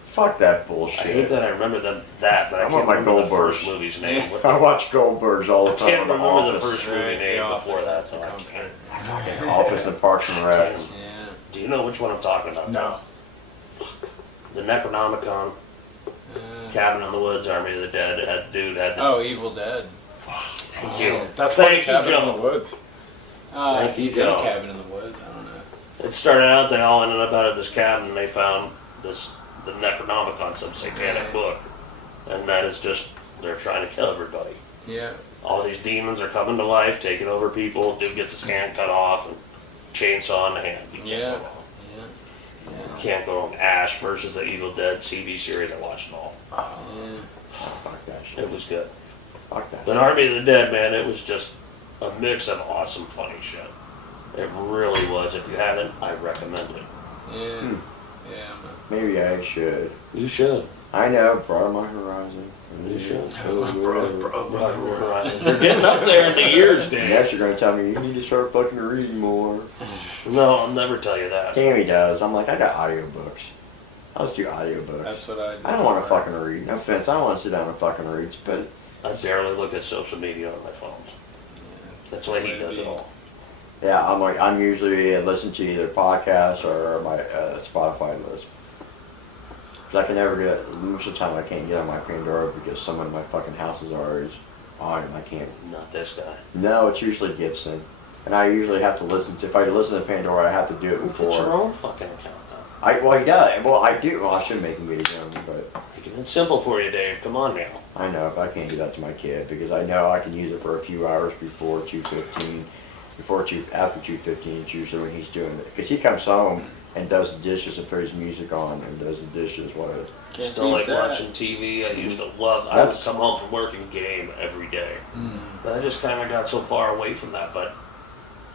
Fuck that I bullshit. hate that I remember that, but I I can't want my remember the Goldbergs. first movie's name. What I the watch Goldbergs all I the time. can't on the remember the Office. first movie name before that. That's So the I comfort. can't. Office and Parks and Rec. Yeah. Do you know which one I'm talking about? No. The Necronomicon, Cabin in the Woods, Army of the Dead. Had the. Oh, Evil Dead. Thank you. That's Thank funny. you, Cabin in Joe. the Woods. Thank you, he did Joe. Cabin in the Woods. I don't know. It started out, they all ended up out of this cabin and they found the Necronomicon, some satanic book. And that is just, they're trying to kill everybody. Yeah. All these demons are coming to life, taking over people. Dude gets his hand cut off and chainsaw in the hand. You can't Yeah. go wrong. Can't go wrong. Ash versus the Evil Dead TV series, I watched it all. Yeah. Fuck that shit. It was good. Fuck that. But Army of the Dead, man, it was just a mix of awesome, funny shit. It really was. If you haven't, I recommend it. Yeah. Yeah. Maybe I should. You should. I know, broaden my horizon. You should. Whatever. They're getting up there in the years, Dave. Next, you're gonna tell me you need to start fucking reading more. No, I'll never tell you that. Tammy does. I'm like, I got audiobooks. I'll just do audiobooks. That's what I do. I don't want to fucking read. No offense, I don't want to sit down and fucking read. But I barely look at social media on my phone. That's why he does it all. yeah, I'm usually listen to either podcasts or my Spotify list. 'Cause I can never get. Most of the time, I can't get on my Pandora because someone in my fucking house is already on, and I can't. Not this guy. No, it's usually Gibson, and I usually have to listen to. If I listen to Pandora, I have to do it Put your before. own fucking account though. Well, he does. Well, I do. Well, I should make him get his own, but. Making it simple for you, Dave. Come on now. I know, but I can't do that to my kid because I know I can use it for a few hours before 2:15. After 2:15, it's usually when he's doing it. Because he comes home and does the dishes and puts his music on and does the dishes. Can't Still beat like that. watching TV. I used to love. I would That's- come home from work and game every day. But I just kind of got so far away from that. But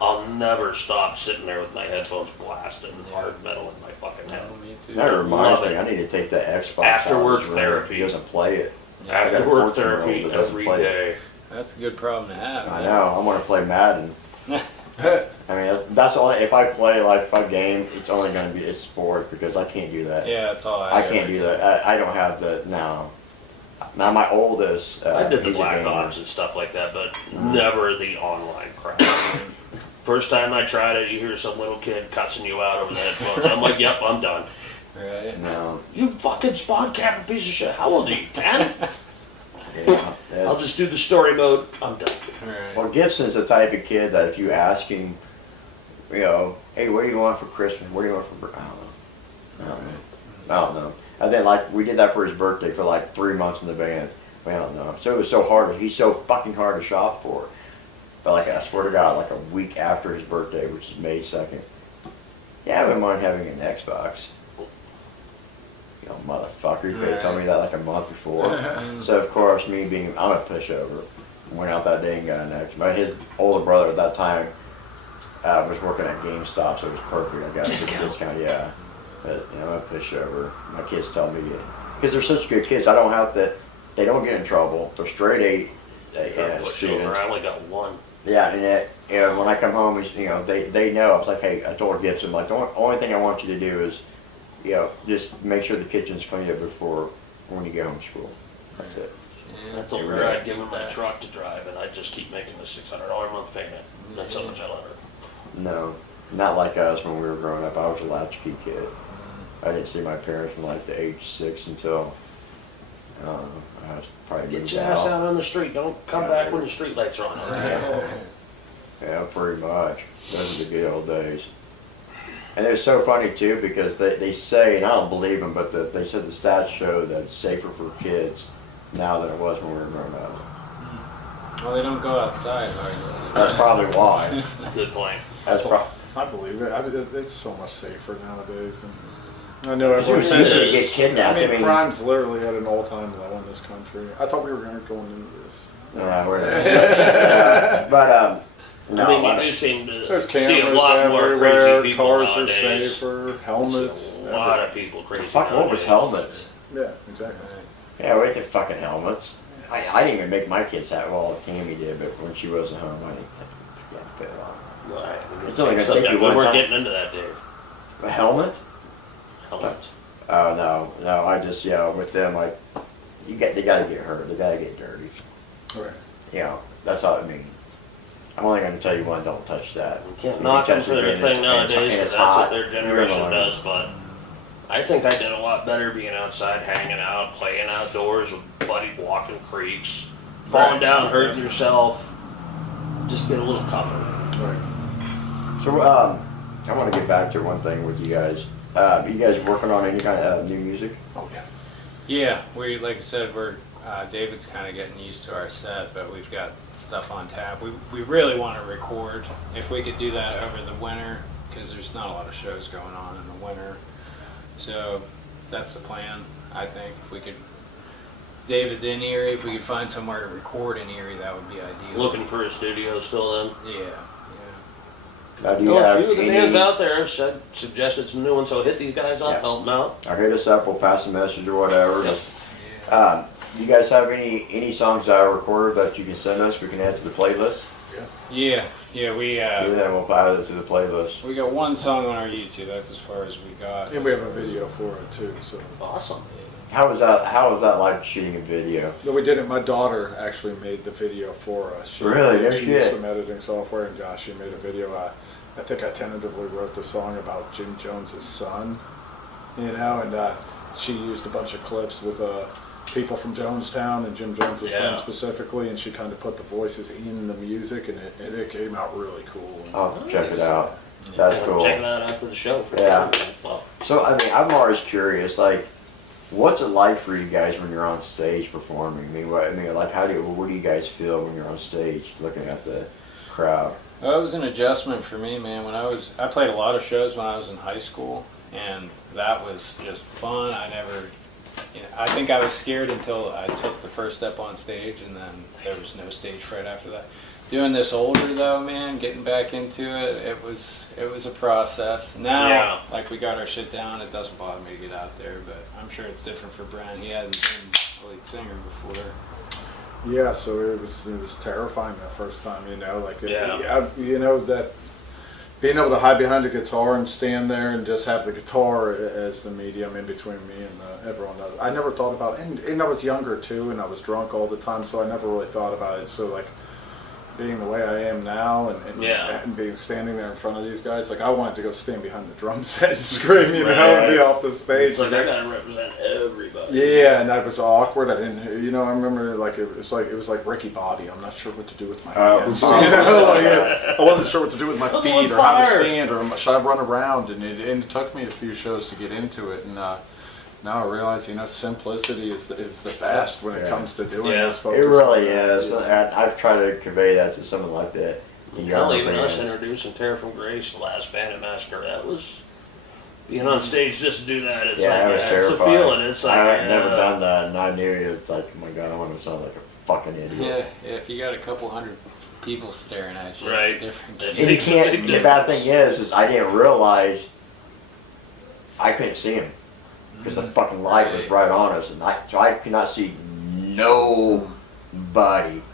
I'll never stop sitting there with my headphones blasted with hard metal in my fucking head. Oh, me too. That reminds Love me, it. I need to take the Xbox After out of work his room. therapy. He doesn't play it. After I got a work 14-year-old therapy that doesn't every play it. day. That's a good problem to have. I man. know. I want to play Madden. I mean, that's only if I play like if I game, it's only going to be it's sport because I can't do that. Yeah, that's all I can't do that. I don't have the no. Now my oldest. I did the he's a Black gamer. Ops and stuff like that, but never the online crap. First time I tried it, you hear some little kid cussing you out over the headphones. I'm like, yep, I'm done. Right. No. You fucking spawn capping piece of shit. How old are you? 10? Yeah, I'll just do the story mode. I'm done. Right. Well, Gibson's the type of kid that if you ask him you know, hey, what do you want for Christmas? What do you want for? I don't know. I don't know. And then like we did that for his birthday for like 3 months in the band. I don't know. So it was so hard. He's so fucking hard to shop for. But like I swear to God, like a week after his birthday, which is May 2nd, yeah, I wouldn't mind having an Xbox. You know, motherfucker, you could have told me that like a month before. So of course, me being, I'm a pushover, went out that day and got an Xbox. His older brother at that time was working at GameStop, so it was perfect. I got a discount, yeah. But you know, I'm a pushover. My kids tell me, because they're such good kids, I don't have to. They don't get in trouble. They're straight A students. I only got one. Yeah, and when I come home, you know, they know. I was like, hey, I told Gibson, like, the only thing I want you to do is, you know, just make sure the kitchen's cleaned up before when you get home from school. That's it. I told her I'd give her my truck to drive, and I'd just keep making the $600 a month payment. That's how much I let her. No, not like us when we were growing up. I was a latchkey kid. I didn't see my parents from like the age 6 until I was probably Get moved your ass out. out on the street. Don't come back when the street lights are on. Yeah, pretty much. Those are the good old days. And it was so funny too because they say, and I don't believe them, but they said the stats show that it's safer for kids now than it was when we were growing up. Well, they don't go outside hardly. That's probably why. Good point. That's probably. I believe it. I mean, it's so much safer nowadays. And I know It's everyone too says easy it. to get kidnapped. I mean, crime's literally at an all-time low in this country. I thought we were going into this. Yeah, but no, I mean, you do seem to There's see a cameras lot more everywhere. crazy people Cars nowadays. are safer. Helmets. There's a lot of people crazy. fuck, what was nowadays. helmets? Yeah, exactly. Yeah, we did fucking helmets. I didn't even make my kids have. Well, Tammy did, but when she wasn't home, I didn't put it on. Right. It's only gonna take you We one weren't time. getting into that, Dave. A helmet? Helmets. Oh no, I just with them they gotta get hurt, they gotta get dirty. Right. You know, that's all it means. I'm only gonna tell you one, don't touch that. We can't You knock them touch for it their and thing it's- nowadays, and because it's that's hot, what their you're generation gonna does, but I think I did a lot better being outside, hanging out, playing outdoors with buddy, walking creeks, falling down, hurting yourself. Just get a little tougher. Right. So I want to get back to one thing with you guys. You guys working on any kind of new music? Oh yeah. Yeah, like I said, we're David's kind of getting used to our set, but we've got stuff on tap. We really want to record. If we could do that over the winter, because there's not a lot of shows going on in the winter. So that's the plan, I think. If we could, David's in Erie, if we could find somewhere to record in Erie, that would be ideal. Looking for a studio still then. Yeah. Do you Well, a have few of the any- bands out there suggested some new ones, so hit these guys up, Yeah. help them out. Or hit us up, we'll pass a message or whatever. Yep. You guys have any songs that I recorded that you can send us, we can add to the playlist? Yeah, And then we'll add it to the playlist. we got one song on our YouTube. That's as far as we got. And we have a video for it too. So. Awesome. How was that like shooting a video? No, we didn't. My daughter actually made the video for us. She, Really? No she shit. used some editing software, and Josh, she made a video. I think I tentatively wrote the song about Jim Jones's son, and she used a bunch of clips with people from Jonestown and Jim Jones's son specifically, and she kind of put the voices in the music, and it came out really cool. I'll check it out. That's cool. Check that out after the show for Yeah. sure. So, I mean, I'm always curious, like, what's it like for you guys when you're on stage performing? What do you guys feel when you're on stage looking at the crowd? Well, it was an adjustment for me, man. I played a lot of shows when I was in high school, and that was just fun. I think I was scared until I took the first step on stage, and then there was no stage fright after that. Doing this older though, man, getting back into it, it was a process. Now, like we got our shit down, it doesn't bother me to get out there, but I'm sure it's different for Brent. He hasn't been a lead singer before. Yeah, so it was terrifying that first time, that being able to hide behind a guitar and stand there and just have the guitar as the medium in between me and everyone else. I never thought about it, and I was younger too, and I was drunk all the time, so I never really thought about it. So like being the way I am now Yeah. and being standing there in front of these guys, like I wanted to go stand behind the drum set and scream, you know, Right. and be off the stage. It's like I gotta represent everybody. Yeah, and that was awkward. I didn't, you know, I remember like it was like Ricky Bobby. I'm not sure what to do with my hands. You know, like, I wasn't sure what to do with my I'm feet on or how to fire. stand or should I run around. And it took me a few shows to get into it. And now I realize, you know, simplicity is the best when it Yeah. comes to doing Yeah. this. It focus really on that. is. And I've tried to convey that to someone like that. the Hell, younger even us bands. introducing Terror from Grace, the last band at Massacre, that was being on stage just to do that. It's Yeah, like, that was it's a terrifying. feeling. It's like, I've never done that, and I knew it's like, oh my god, I want to sound like a fucking idiot. Yeah, if you got a couple hundred people staring at you, Right. it's a different It And you makes a can't. big The bad difference. thing is I didn't realize I couldn't see him because the fucking light was right on us, and so I could not see nobody.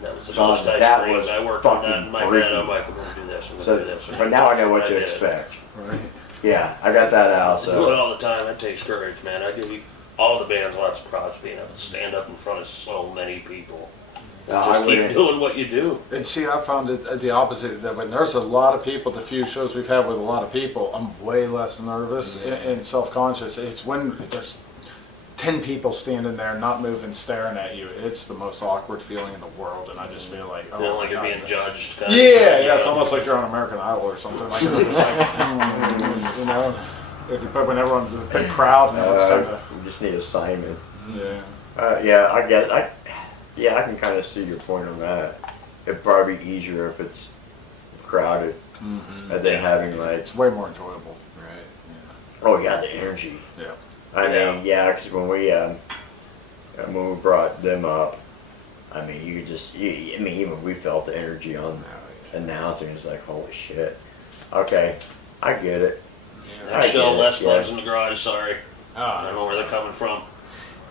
That was the So most I that screamed. was I worked on that fucking in my freaky. head. I'm like, I'm going to do this, I'm going to So, do this. but now I know what I to did. expect. Right. Yeah, I got that out. I do it So all the time. That takes courage, man. I give all the bands lots of props being able to stand up in front of so many people. No, I Just keep wouldn't- doing what you do. And see, I found it the opposite. That when there's a lot of people, the few shows we've had with a lot of people, I'm way less nervous and self-conscious. It's when there's 10 people standing there, not moving, staring at you. It's the most awkward feeling in the world, and I just feel like, oh, Feeling my like you're God. being judged. Kind of Yeah, thing, yeah, it's you know? almost like you're on American Idol or something. Like, it's like you know. But when everyone's a big crowd, and everyone's kind of you just need a Simon. yeah. Yeah, I can kind of see your point on that. It'd probably be easier if it's crowded, and then having like, It's way more enjoyable. Right. oh yeah, the energy. Yeah. I mean, yeah, because when we brought them up, I mean, you could just, I mean, even we felt the energy on announcing. It's like, holy shit. Okay, I get it. Yeah. I There's still get it, less yeah. plugs in the garage, sorry. I don't Oh, know where they're coming from.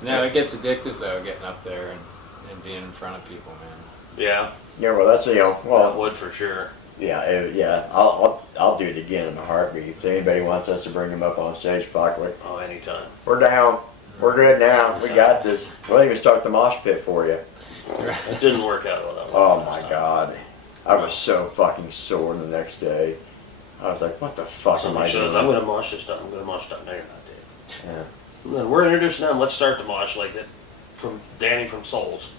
no, it gets addictive though, getting up there and being in front of people, man. Yeah, Yeah, well, that's well, well, wood for sure. yeah. I'll do it again in a heartbeat. If anybody wants us to bring them up on stage, fuck, Oh, anytime. we're down. We're good now. We got this. We'll even start the mosh pit for you. It didn't work out well. That Oh one. my god, I was so fucking sore the next day. I was like, what the fuck am I Somebody shows, doing? I'm gonna mosh this time. I'm gonna mosh that. No, you're not, Dave. Yeah. And then we're introducing them. Let's start the mosh like that. From Danny from Souls.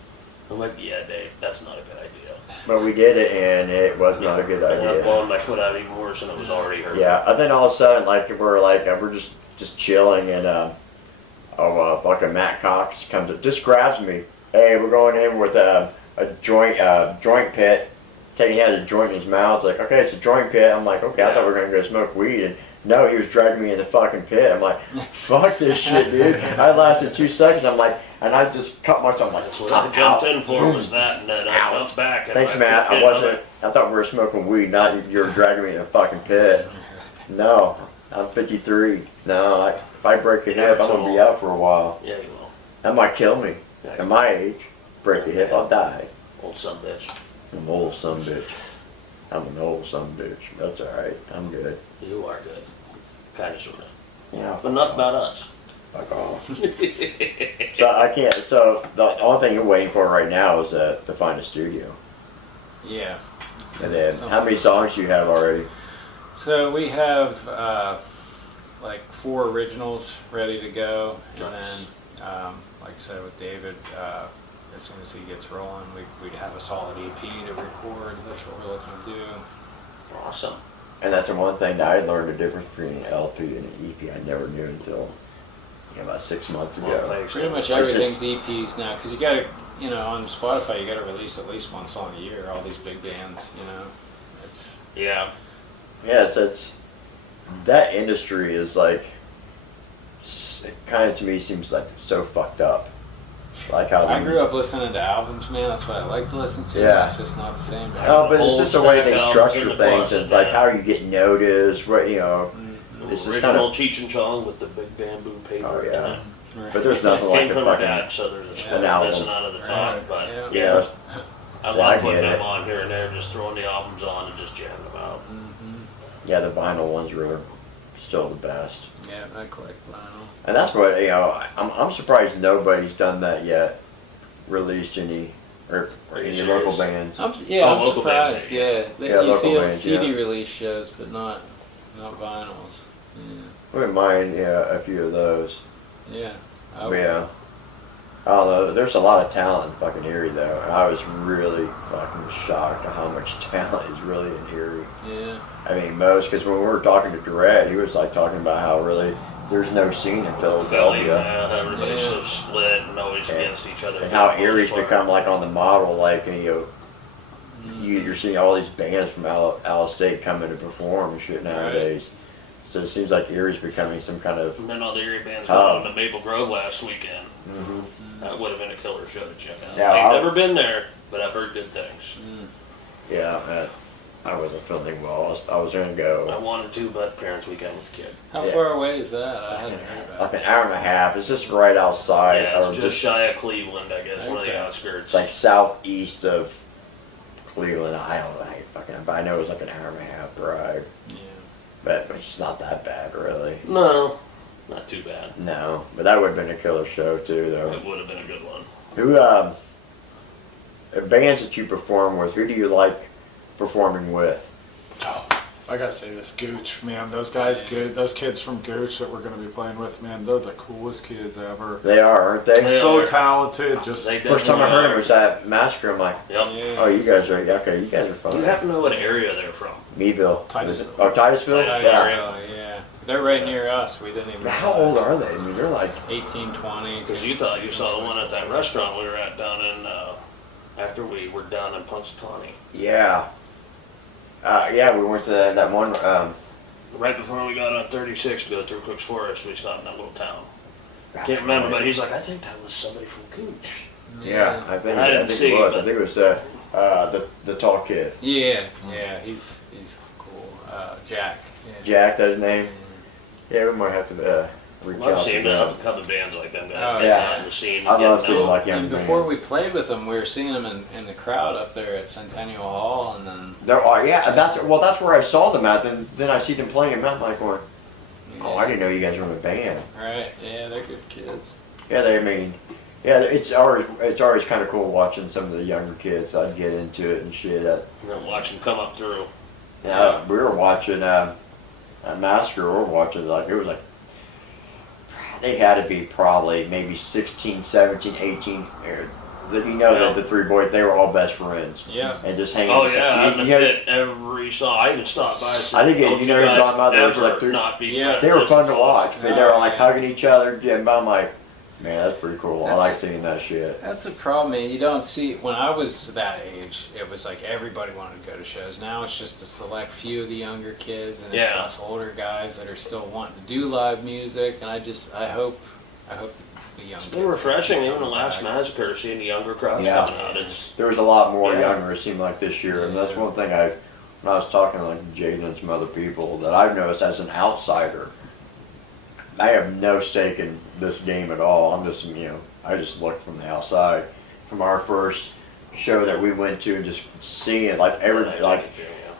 I'm like, yeah, Dave, that's not a good idea. But we did it, and it was not a good And I'm idea. blowing my foot out even worse than it was already hurt. Yeah, and then all of a sudden, we're just chilling, and fucking Matt Cox comes up, just grabs me. Hey, we're going in with a joint pit. He had a joint in his mouth. Like, okay, it's a joint pit. I'm like, okay, I thought we were gonna go smoke weed, and no, he was dragging me in the fucking pit. I'm like, fuck this shit, dude. I lasted 2 seconds. I'm like, and I just cut myself. I'm like, That's what I jumped in for was that, and then I Ow. jumped back. And Thanks, my Matt. foot I hit wasn't. I thought we were smoking weed, not you were dragging me in a fucking pit. No, I'm 53. No, if I break a hip, I'm gonna be out for a while. Yeah, you will. That might kill me. Yeah, At my age, break a hip, I'll die. Old son bitch. I'm an old son bitch. I'm an old son bitch. That's all right. I'm good. You are good. Kind of, sort of. Yeah. But enough about us. Fuck off. So I can't. So the only thing you're waiting for right now is to find a studio. Yeah. And then, how many songs do you have already? So we have like 4 originals ready to go, and then, like I said with David, as soon as he gets rolling, we'd have a solid EP to record. That's what we're looking to do. Awesome. And that's the one thing that I learned the difference between an LP and an EP. I never knew until about 6 months Well, ago. thanks. Pretty much It's everything's just- EPs now, because you got to, you know, on Spotify you got to release at least 1 song a year. All these big bands, you know, it's Yeah. Yeah, it's that industry is like, it kind of to me seems like so fucked up. Like how I grew up listening to albums, man. That's what I like to listen to. Yeah. It's just not the same. Man. No, but it's just the way they Old structure stack albums in things, the and like closet, how you get noticed. What you know, it's just kind Original of. Cheech and Chong with the big bamboo paper. Oh, yeah. in it. Right. But there's nothing It like came the from her fucking. dad, so there's a an story album. missing out of the top. Right. But Yeah. You know, I Yeah, I love putting get them it. on here and there, just throwing the albums on and just jamming them out. yeah, the vinyl ones are still the best. Yeah, I collect vinyl. And that's what, I'm surprised nobody's done that yet. Released any or Are you any local serious? bands. I'm Oh, I'm local bands, surprised. maybe. Yeah, You local see bands, CD yeah. release shows, but not vinyls. Wouldn't mind, yeah, a few of those. Yeah. But yeah. I don't know. There's a lot of talent in fucking Erie, though. And I was really fucking shocked at how much talent is really in Erie. Yeah. I mean, most, because when we were talking to Durrett, he was like talking about how really there's no scene in Philly, Philadelphia. yeah, everybody's Yeah. so split and always And- against each other. And for how the most Erie's part. become like on the model, like, and, you're seeing all these bands from out of state coming to perform and shit nowadays. So it seems like Erie's becoming some kind of. And then all the Erie bands Oh. went to Maple Grove last weekend. Mhm. That would have been a killer show to check out. Yeah, I've I'll- never been there, but I've heard good things. Yeah, I wasn't feeling well. I was gonna I go wanted to, but parents' weekend with the kid. How Yeah. far away is that? I hadn't heard about like it. an hour and a half. It's just right outside, Yeah, or it's just shy of Cleveland, I guess, one of the Okay. outskirts. like southeast of Cleveland. I don't know, but I know it was like an hour and a half drive. Yeah. But it's not that bad, really. No, not too bad. No, but that would have been a killer show too, though. It would have been a good one. Who, bands that you perform with, who do you like performing with? Oh, I gotta say this, Gooch, man, those guys, good. Those kids from Gooch that we're gonna be playing with, man, they're the coolest kids ever. They are, aren't they? Yeah. So talented, just They First time I definitely heard it are. was at Massacre. I'm like, Yep. Yeah. oh, you guys are, okay, you guys are Do fun. you happen to know what area they're from? Meadville. Titusville. Oh, Titusville? Titusville, Yeah. Yeah. They're right near us. We didn't even. How old are they? I mean, they're like, 18, 20. Because you thought you saw the one at that restaurant we were at down in, after we were down in Punxsutawney. yeah. Yeah, we went to that one, Right before we got on 36 to go through Cook's Forest, we stopped in that little town. Can't remember, but he's like, I think that was somebody from Gooch. Yeah, I think, I didn't think see, it was. I but- think it was the tall kid. Yeah. Yeah. He's cool. Jack. Yeah. Jack, that's his name. Yeah, we might have to reach Love out to seeing the them. up-and-coming bands like them guys. Oh, getting yeah. on the scene. I love getting seeing out. like young And before bands. we played with them, we were seeing them in the crowd up there at Centennial Hall, and then. There are, yeah, that's where I saw them at. Then I see them playing at Mountain Bike going, oh, I didn't know you guys were in a band. Right. Yeah, they're good kids. Yeah, it's always kind of cool watching some of the younger kids. I'd get into it and shit. And then watch them come up through. We were watching a Massacre. We were watching it was like they had to be probably maybe 16, 17, 18. That the three boys, they were all best friends. Yeah. And just hanging. Oh yeah, I you know, admit every song. I even stopped by. and said, I think "Don't you know what I'm guys talking about? There was ever like three- not be Yeah. friends. they were This fun is to awesome." watch. They were like hugging each other. And I'm like, man, that's pretty cool. I That's- like seeing that shit. That's the problem, man. You don't see. When I was that age, it was like everybody wanted to go to shows. Now it's just a select few of the younger kids, and it's Yeah. us older guys that are still wanting to do live music. And I hope the young. It's been refreshing, even the last Massacre, seeing the younger crowds Yeah. coming out. It's There was a lot more Yeah. younger, it seemed like this year, and that's Yeah. one thing when I was talking to like Jaden and some other people that I've noticed as an outsider. I have no stake in this game at all. I'm just, I just look from the outside. From our first show that we went to, and just seeing like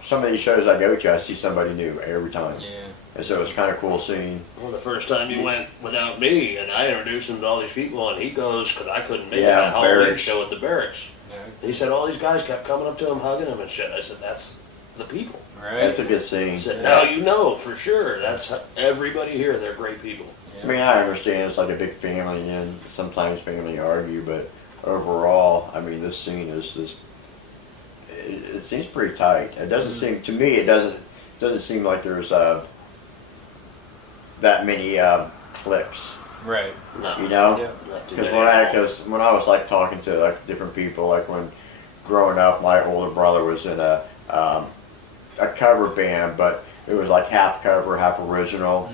some of these shows I go to, I see somebody new every time, Yeah. and so it's kind of cool seeing. well, the first time he went without me, and I introduced him to all these people, and he goes, because I couldn't make Yeah, that Halloween Barracks. show at the Barracks. Yeah. He said all these guys kept coming up to him, hugging him and shit. I said, that's the people. That's Right. a good scene. I said, now you know for sure. That's everybody here. They're great people. I mean, I understand it's like a big family, and sometimes family argue, but overall, I mean, this scene is just. It seems pretty tight. It doesn't seem to me. It doesn't seem like there's that many cliques. Right. No. You know, Yeah. Not too because many when at all. when I was like talking to like different people, like when growing up, my older brother was in a cover band, but it was like half cover, half original.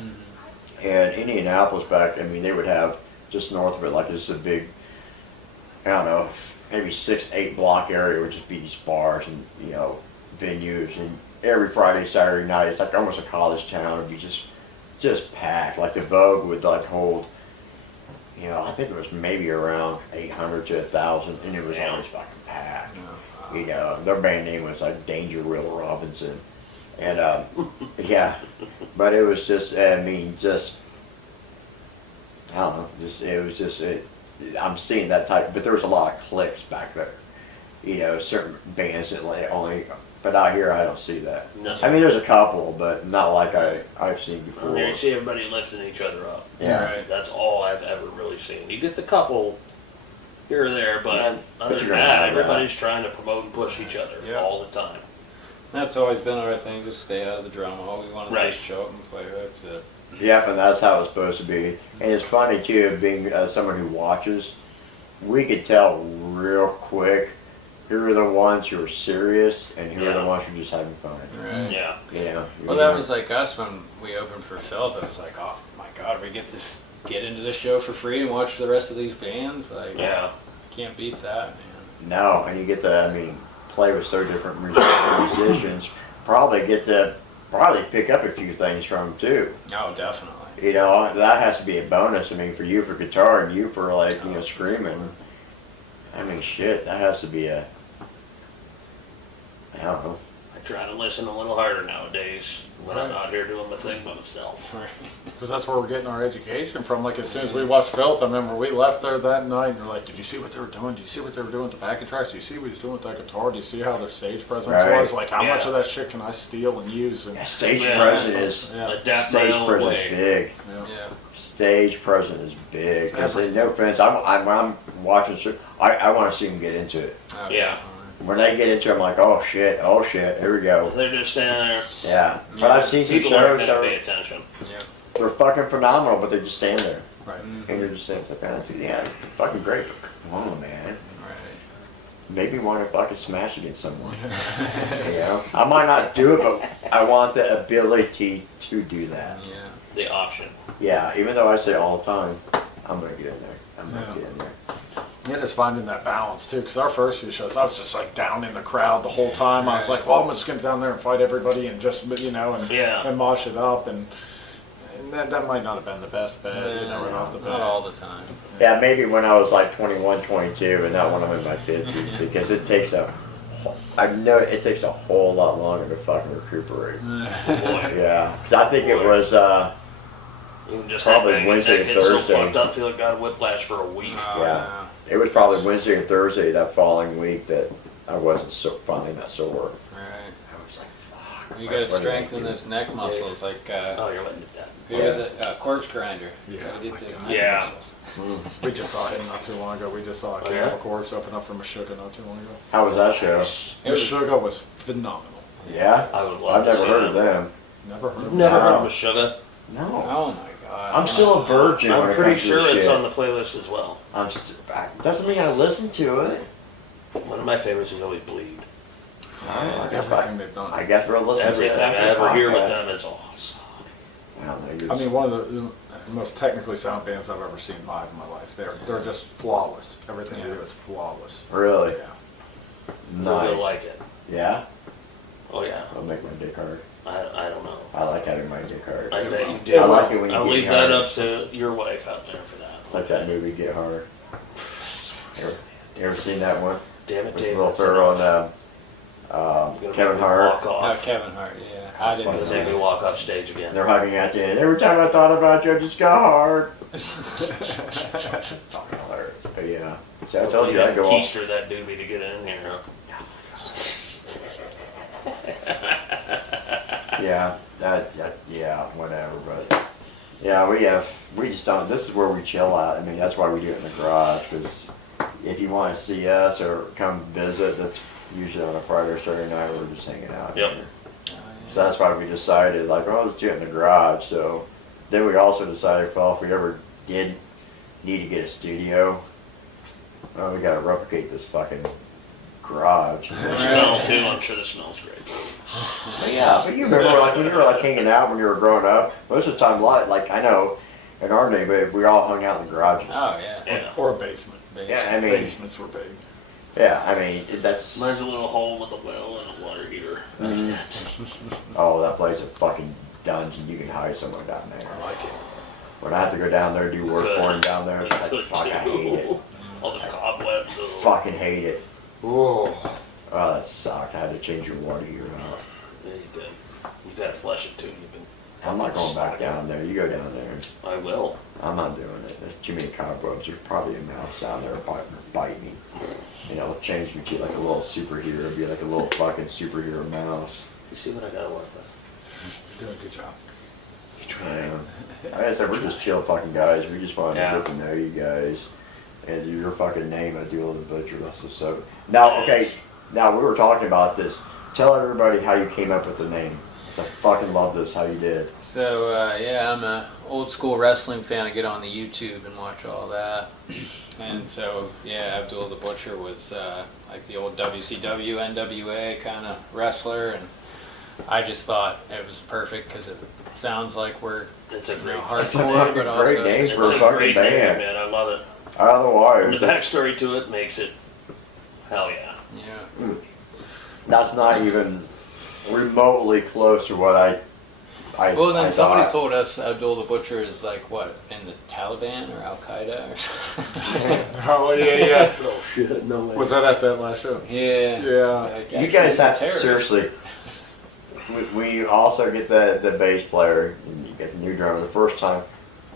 And Indianapolis back, I mean, they would have just north of it, like this is a big, I don't know, maybe 6-8 block area would just be these bars and venues, and every Friday, Saturday night, it's like almost a college town. It'd be just packed. Like the Vogue would like hold, I think it was maybe around 800 to 1,000, and it was Damn. always fucking packed. Their band name was like Danger Will Robinson. And yeah, but it was just, I don't know, I'm seeing that type, but there was a lot of cliques back there. you know, certain bands that like only. But out here, I don't see that. No. I mean, there's a couple, but not like I've seen before. Here you see everybody lifting each other up. Yeah. Right. That's all I've ever really seen. You get the couple here or there, but Yeah, but other you're than gonna that, have that. everybody's trying to promote and push each other Yeah. all the time. That's always been our thing, just stay out of the drama. All we want to do Right. is show up and play, that's it. Yep, and that's how it's supposed to be. And it's funny too, being someone who watches, we could tell real quick who are the ones who are serious and who are the Yeah. ones who are just having fun. Right. Yeah. You know. Well, that was like us when we opened for Filth. It was like, oh my God, we get to get into this show for free and watch the rest of these bands. Like, Yeah. can't beat that, man. No, and you get to, I mean, play with so different musicians. Probably get to pick up a few things from them too. Oh, definitely. You know, that has to be a bonus. I mean, for you for guitar and you for like, you know, screaming. I mean, shit, that has to be a, I don't know. I try to listen a little harder nowadays when I'm Right. out here doing my thing by myself. Because that's where we're getting our education from. Like, as soon as we watched Filth, I remember we left there that night and we're like, did you see what they were doing? Did you see what they were doing with the backing tracks? Do you see what he was doing with that guitar? Do you see how their stage presence Right. was? Like, how much Yeah. of that shit can I steal and use? And, Yeah, stage Yeah, presence that's- is, yeah. Adapt my stage own presence way. is big. Yeah. Yeah. Stage presence is big. 'Cause Everything. no offense, I'm watching, I want to see them get into it. Oh, Yeah. definitely. When they get into it, I'm like, oh shit, here we go. They're just standing there. Yeah. But I've seen some People aren't shows going to that pay are, attention. they're fucking phenomenal, but they just stand there. Right. And you're just saying, yeah, fucking great. But come on, man. Right. Maybe want to fucking smash against someone. You know? I might not do it, but I want the ability to do that. Yeah. The option. Yeah, even though I say all the time, I'm gonna get in there. I'm gonna Yeah. get in there. And it's finding that balance too, because our first few shows, I was just like down in the crowd the whole time. I was like, well, I'm just gonna down there and fight everybody and just, you know, and, Yeah. and mosh it up, and that might not have been the best bet, you know, right off the bat. Not all the time. Yeah, maybe when I was like 21, 22, and not when I'm in my 50s, because it takes I know it takes a whole lot longer to fucking recuperate. Boy. Yeah, because I think it was, You can just Probably have Wednesday that and get so Thursday. fucked up, feel like I got whiplash for a week. Oh, Yeah. it was probably Wednesday or Thursday that following week that I wasn't finally not sore. Right. I was like, fuck. You gotta what did I strengthen do? this neck muscles, like, Oh, you're letting it down. who is it? Corpse Grinder. Yeah. Gotta get those neck Yeah. muscles. We just saw him not too long ago. We just saw Oh, Cannibal yeah? Corpse open up for Meshuggah not too long ago. How was that show? Meshuggah was phenomenal. Yeah? I would love I've to never see heard of them. Never heard of Never that. heard of Meshuggah. No. Oh my God. I'm still a virgin. when I'm it pretty comes to sure this it's shit. on the playlist as well. Doesn't mean I listen to it. One of my favorites is always Bleed. Everything they've done. I guess we'll listen Everything to it I after the ever hear with podcast. them is awesome. Wow, I mean, one of the most technically sound bands I've ever seen live in my life. They're just flawless. Everything they do is flawless. really? Yeah. You'll Nice. like it. Yeah? Oh yeah. I'll make my dick hard. I don't know. I like having my dick hard. I bet you will. do. I like it when you I'll get leave hard. that up to your wife out there for that. It's like that movie Get Hard. You ever seen that one? Damn it, With Dave. Will That's Ferrell enough. and You're gonna Kevin make me Hart. Walk Oh, off. Kevin Hart, yeah. I didn't That's Gonna make see me it. walk off stage again. They're hugging at the end. Every time I thought about you, I just got hard. Fucking hilarious. But yeah. See, I told you I'd go off. Keister that doobie to get in here. Yeah, yeah, whatever. But yeah, we just don't. This is where we chill out. I mean, that's why we do it in the garage. Because if you want to see us or come visit, that's usually on a Friday or Saturday night. We're just hanging out Yep. here. So that's why we decided, like, oh, let's do it in the garage. So then we also decided, well, if we ever did need to get a studio, well, we got to replicate this fucking garage. The smell too. I'm sure the smell's great. But yeah, but you remember like when you were like hanging out when you were growing up, most of the time, like I know in our neighborhood, we all hung out in the garages. Oh, yeah. Yeah. Or a basement. Yeah, I mean, Basements were big. yeah, I mean that's. Mine's a little hole with a well and a water heater. That's Mhm. it. Oh, that place is a fucking dungeon. You can hide someone down there. I like it. When I have to go down there and do work for him down there, it's like Good fuck, I hate it. too. All the cobwebs. Fucking hate it. Oh. Oh, that sucked. I had to change your water heater out. Yeah, you did. You gotta flush it too. You've been I'm not going back down there. You go down there. I will. I'm not doing it. There's too many cobwebs. There's probably a mouse down there bite me. You know, change me to like a little superhero. Be like a little fucking superhero mouse. You see what I gotta work with? You're doing a good job. You trying? Like I said, we're just chill fucking guys. We just want to Yeah. get to know you guys. And your fucking name, Abdullah the Butcher. So now, okay, now we were talking about this. Tell everybody how you came up with the name. I fucking love this, how you did. So yeah, I'm a old school wrestling fan. I get on the YouTube and watch all that. And so yeah, Abdullah the Butcher was like the old WCW, NWA kind of wrestler, and I just thought it was perfect because it sounds like we're It's a great, That's a hardcore, fucking but great also name it's for a a fucking great band. name, man. I love it. I don't know why. And It the was just, backstory to it makes it, hell yeah. yeah. that's not even remotely close to what I Well, then I somebody thought. told us Abdul the Butcher is like what in the Taliban or Al Qaeda or something. Oh yeah. Oh shit, no way. Was that at that last show? Yeah. Yeah. Like, You actually, guys he's a have to, terrorist. seriously, when you also get the bass player, and you get the new drummer, the first time,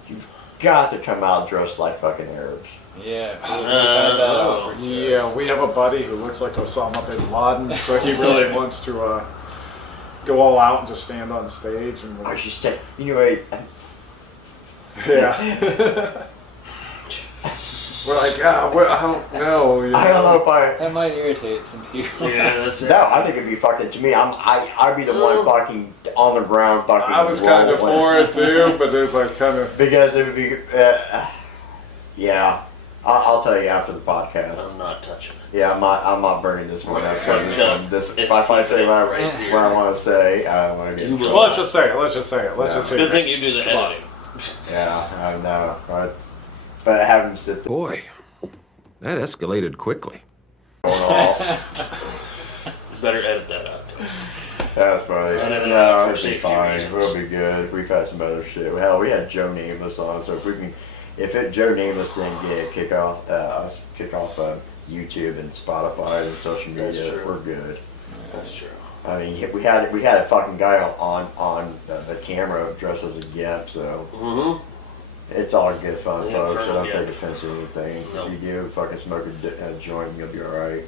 you've got to come out dressed like fucking Arabs. Yeah. We've had that over to Yeah, us. we have a buddy who looks like Osama bin Laden, so he really wants to go all out and just stand on stage and I should stay, you know, yeah. We're like, well, I don't know. You I don't know if I. That might irritate some people. Yeah, that's it. No, I think it'd be fucking. To me, I'd be the one fucking on the ground fucking. I was kind of rolling. for it too, but it's like kind of. Because it would be. Yeah, I'll tell you after the podcast. I'm not touching it. Yeah, I'm not burning this one up. This It's if I say what right here. I want to say, I don't want to get. in You will. trouble. Well, let's just say it. Let's just say it. Let's Yeah. just say Good it. thing you do the Come on. editing. Yeah, I know, but have him sit there Boy, that escalated quickly. going off. You better edit that out. That's funny. Edit it No, out for it'll be safety fine. reasons. We'll be good. We've had some other shit. Hell, we had Joe Nameless on, so if Joe Nameless didn't get kick off YouTube and Spotify and social That's media, true. we're good. That's true. I mean, we had a fucking guy on the camera dressed as a gimp, so Mm-hmm. it's all good fun, Yeah, folks. fair So don't enough, take yeah. offense to anything. No. If you do, fucking smoke a joint, and you'll be all right.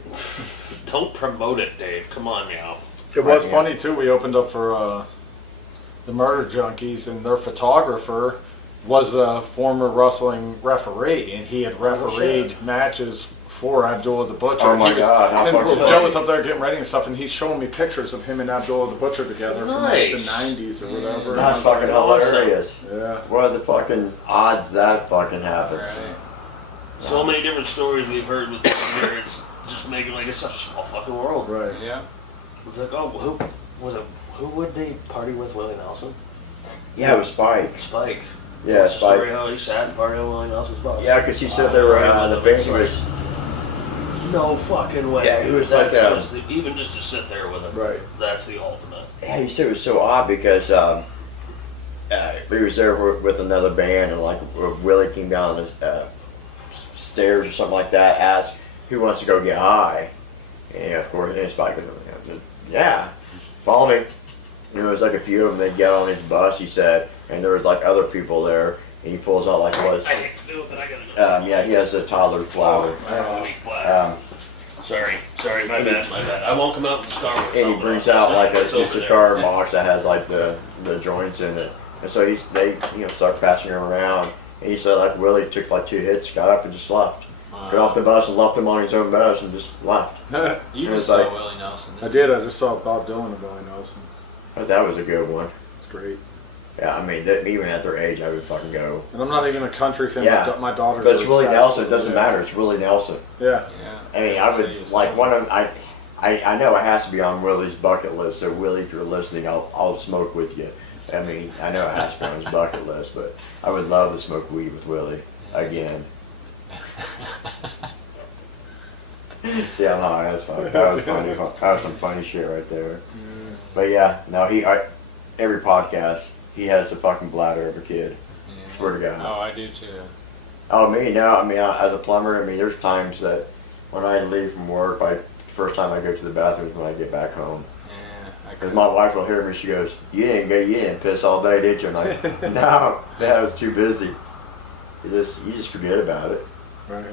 Don't promote it, Dave. Come on now. It was Right, funny too. We opened up for the Murder Junkies, and their photographer was a former wrestling referee, and he had refereed matches for Abdullah the Butcher. Oh And my he was, God, how and fucking Joe funny. was up there getting ready and stuff, and he's showing me pictures of him and Abdullah the Butcher together from like the Nice. '90s or whatever. And I That's was like, fucking awesome. hilarious. Yeah. What are the fucking odds that fucking happens? Right. So many different stories we've heard with here. It's just making like it's such a small fucking world. Right. Yeah. It's like, oh, who would they party with? Willie Nelson? Yeah, it was Spike. Spike. Yeah, What's the story Spike. how he sat and partied on Willie Nelson's bus? Yeah, because he said they were the band was. No fucking way. Yeah, he was That's like, just even just to sit there with him. Right. That's the ultimate. Yeah, he said it was so odd because he was there with another band, and like Willie came down the stairs or something like that, asked who wants to go get high, and of course, and Spike was like, yeah, follow me. And there was like a few of them. They get on his bus, he said, and there was like other people there, and he pulls out like what? I hate to do it, but I gotta go. Yeah, he has a toddler's flower. Sorry, my bad. I won't come out with the Star Wars. And he helmet brings on. out like It's a over there. cigar box that has like the joints in it, and so they start passing him around. And he said like Willie took like 2 hits, got up and just left, got off the bus and left him on his own bus and just left. You It was just saw like- Willie Nelson. I did. I just saw Bob Dylan and Billy Nelson. But that was a good one. It's great. Yeah, I mean even at their age, I would fucking go. And I'm not even a country fan. Yeah. My daughters But are it's Willie obsessed Nelson. It with doesn't it. matter. It's Willie Nelson. Yeah. Yeah. I mean, I would like one of I know it has to be on Willie's bucket list. So Willie, if you're listening, I'll smoke with you. I mean, I know it has to be on his bucket list, but I would love to smoke weed with Willie again. See how high that's funny. That was funny. That was some funny shit right there. But yeah, no, every podcast he has the fucking bladder of a kid. Yeah. Swear to God. Oh, I do too. Oh, me? No, I mean, as a plumber, I mean, there's times that when I leave from work, first time I go to the bathroom is when I get back home. Yeah, I Because my wife will hear me, she goes, you didn't piss all day, did you? And I'm like, no, I was too busy. You just forget about it. Right.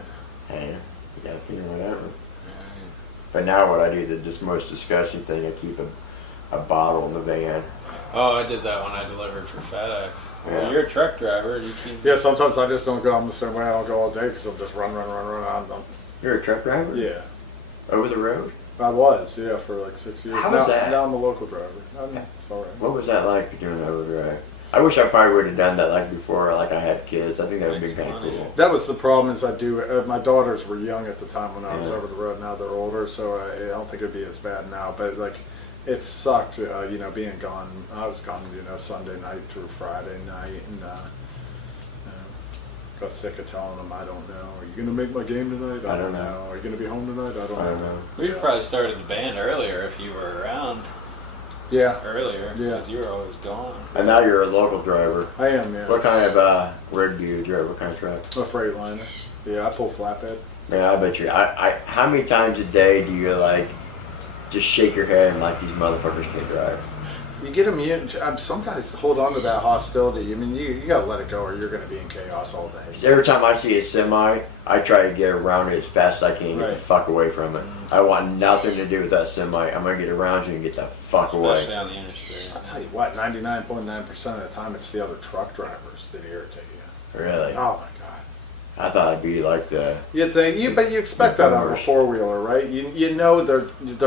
Hey, you gotta think of whatever. But now what I do, the most disgusting thing, I keep a bottle in the van. Oh, I did that when I delivered for FedEx. Yeah. Well, you're a truck driver. You keep. Yeah, sometimes I just don't go. I'm the same way. I don't go all day because I'm just run. You're a truck driver? Yeah. Over the road? I was, yeah, for like 6 years. How now, was that? Now I'm a local driver. It's all right. What was that like doing overdrive? I wish I probably would have done that like before, like I had kids. I think that would be kind of cool. That was the problem is I do, my daughters were young at the time when I was over the road. Now they're older, so I don't think it'd be as bad now. But like, it sucked, you know, being gone. I was gone, you know, Sunday night through Friday night, and got sick of telling them, I don't know. Are you going to make my game tonight? I don't know. Are you going to be home tonight? I don't know. We'd probably started the band earlier if you were around Yeah, earlier, because you were always gone. And now you're a local driver. I am, yeah. What kind of rig do you drive? What kind of truck? A Freightliner. Yeah, I pull flatbed. Man, I bet you. How many times a day do you like just shake your head and like these motherfuckers can't drive? You get them, some guys hold on to that hostility. I mean, you got to let it go or you're going to be in chaos all day. 'Cause every time I see a semi, I try to get around it as fast as I can and get the fuck away from it. I want nothing to do with that semi. I'm going to get around you and get the fuck away. Especially on the interstate. I'll tell you what, 99.9% of the time it's the other truck drivers that irritate you. Really? Oh my God. I thought it'd be like the... You think, but you expect that on a four-wheeler, right? You know they're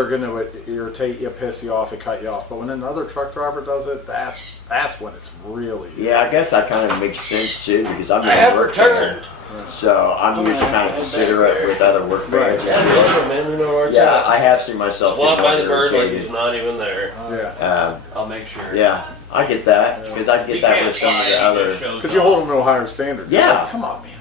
going to irritate you, piss you off, and cut you off. But when another truck driver does it, that's when it's really... Yeah, I guess that kind of makes sense too, because I'm I have returned. So I'm usually kind of considerate with other work bands. Yeah, I have seen myself. Walk by the bird like irritated. he's not even there. Yeah. I'll make sure. Yeah, I get that, because I get that with some of the other... Because you hold them to a higher standard. Yeah. Like, come on, man.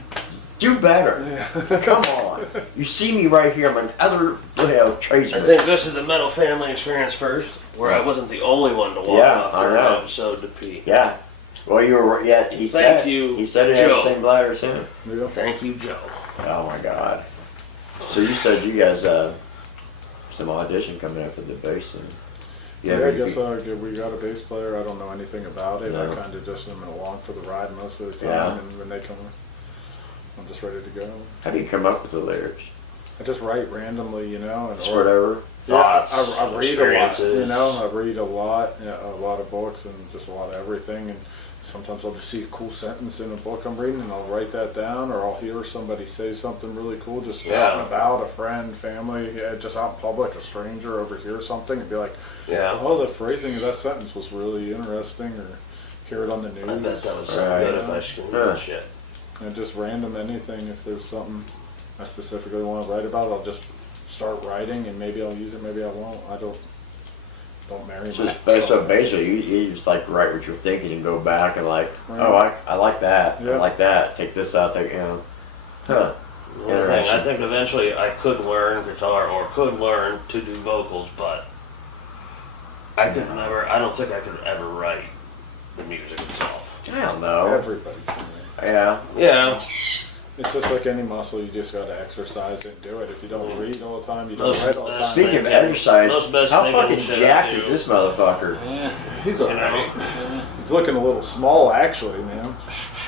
Do better. Come on. You see me right here. I'm another tradesman. I think this is a metal family experience first, where I wasn't the only one to walk off I for know. an episode to pee. Yeah. Well, you were. Yeah. He Thank said. you, He said it had Joe. the same bladder as him. Yeah. Thank you, Joe. Oh my God. So you said you guys some audition coming up for the bass and. Yeah, I guess we got a bass player. I don't know anything about it. No. I kind of just am along for the ride most of the time, Yeah. and when they come, I'm just ready to go. How do you come up with the lyrics? I just write randomly, you know, and Just whatever. yeah, Thoughts, I read a lot, experiences. you know. I read a lot of books and just a lot of everything. And sometimes I'll just see a cool sentence in a book I'm reading, and I'll write that down, or I'll hear somebody say something really cool, just out and about, a friend, family, just out in public, a stranger overhear something, and be like, Yeah. "Oh, the phrasing of that sentence was really interesting," or hear it on the news. I bet that was so Right. good if I screwed that shit. And just random anything. If there's something I specifically want to write about, I'll just start writing, and maybe I'll use it, maybe I won't. I don't marry So basically, you just like write what you're thinking and go back and like, Right. oh, I like that. Yeah. I like that. Take this out. Take Huh. I think eventually I could learn guitar or could learn to do vocals, but I could never. I don't think I could ever write the music itself. I don't know. Everybody can. Yeah. Yeah. It's just like any muscle, you just got to exercise it and do it. If you don't read all the time, you don't Most write all the time. Speaking of exercise, Most best how thinking fucking shit I jacked do. is this motherfucker? Yeah. He's You alright. know? He's looking a little small, actually, man.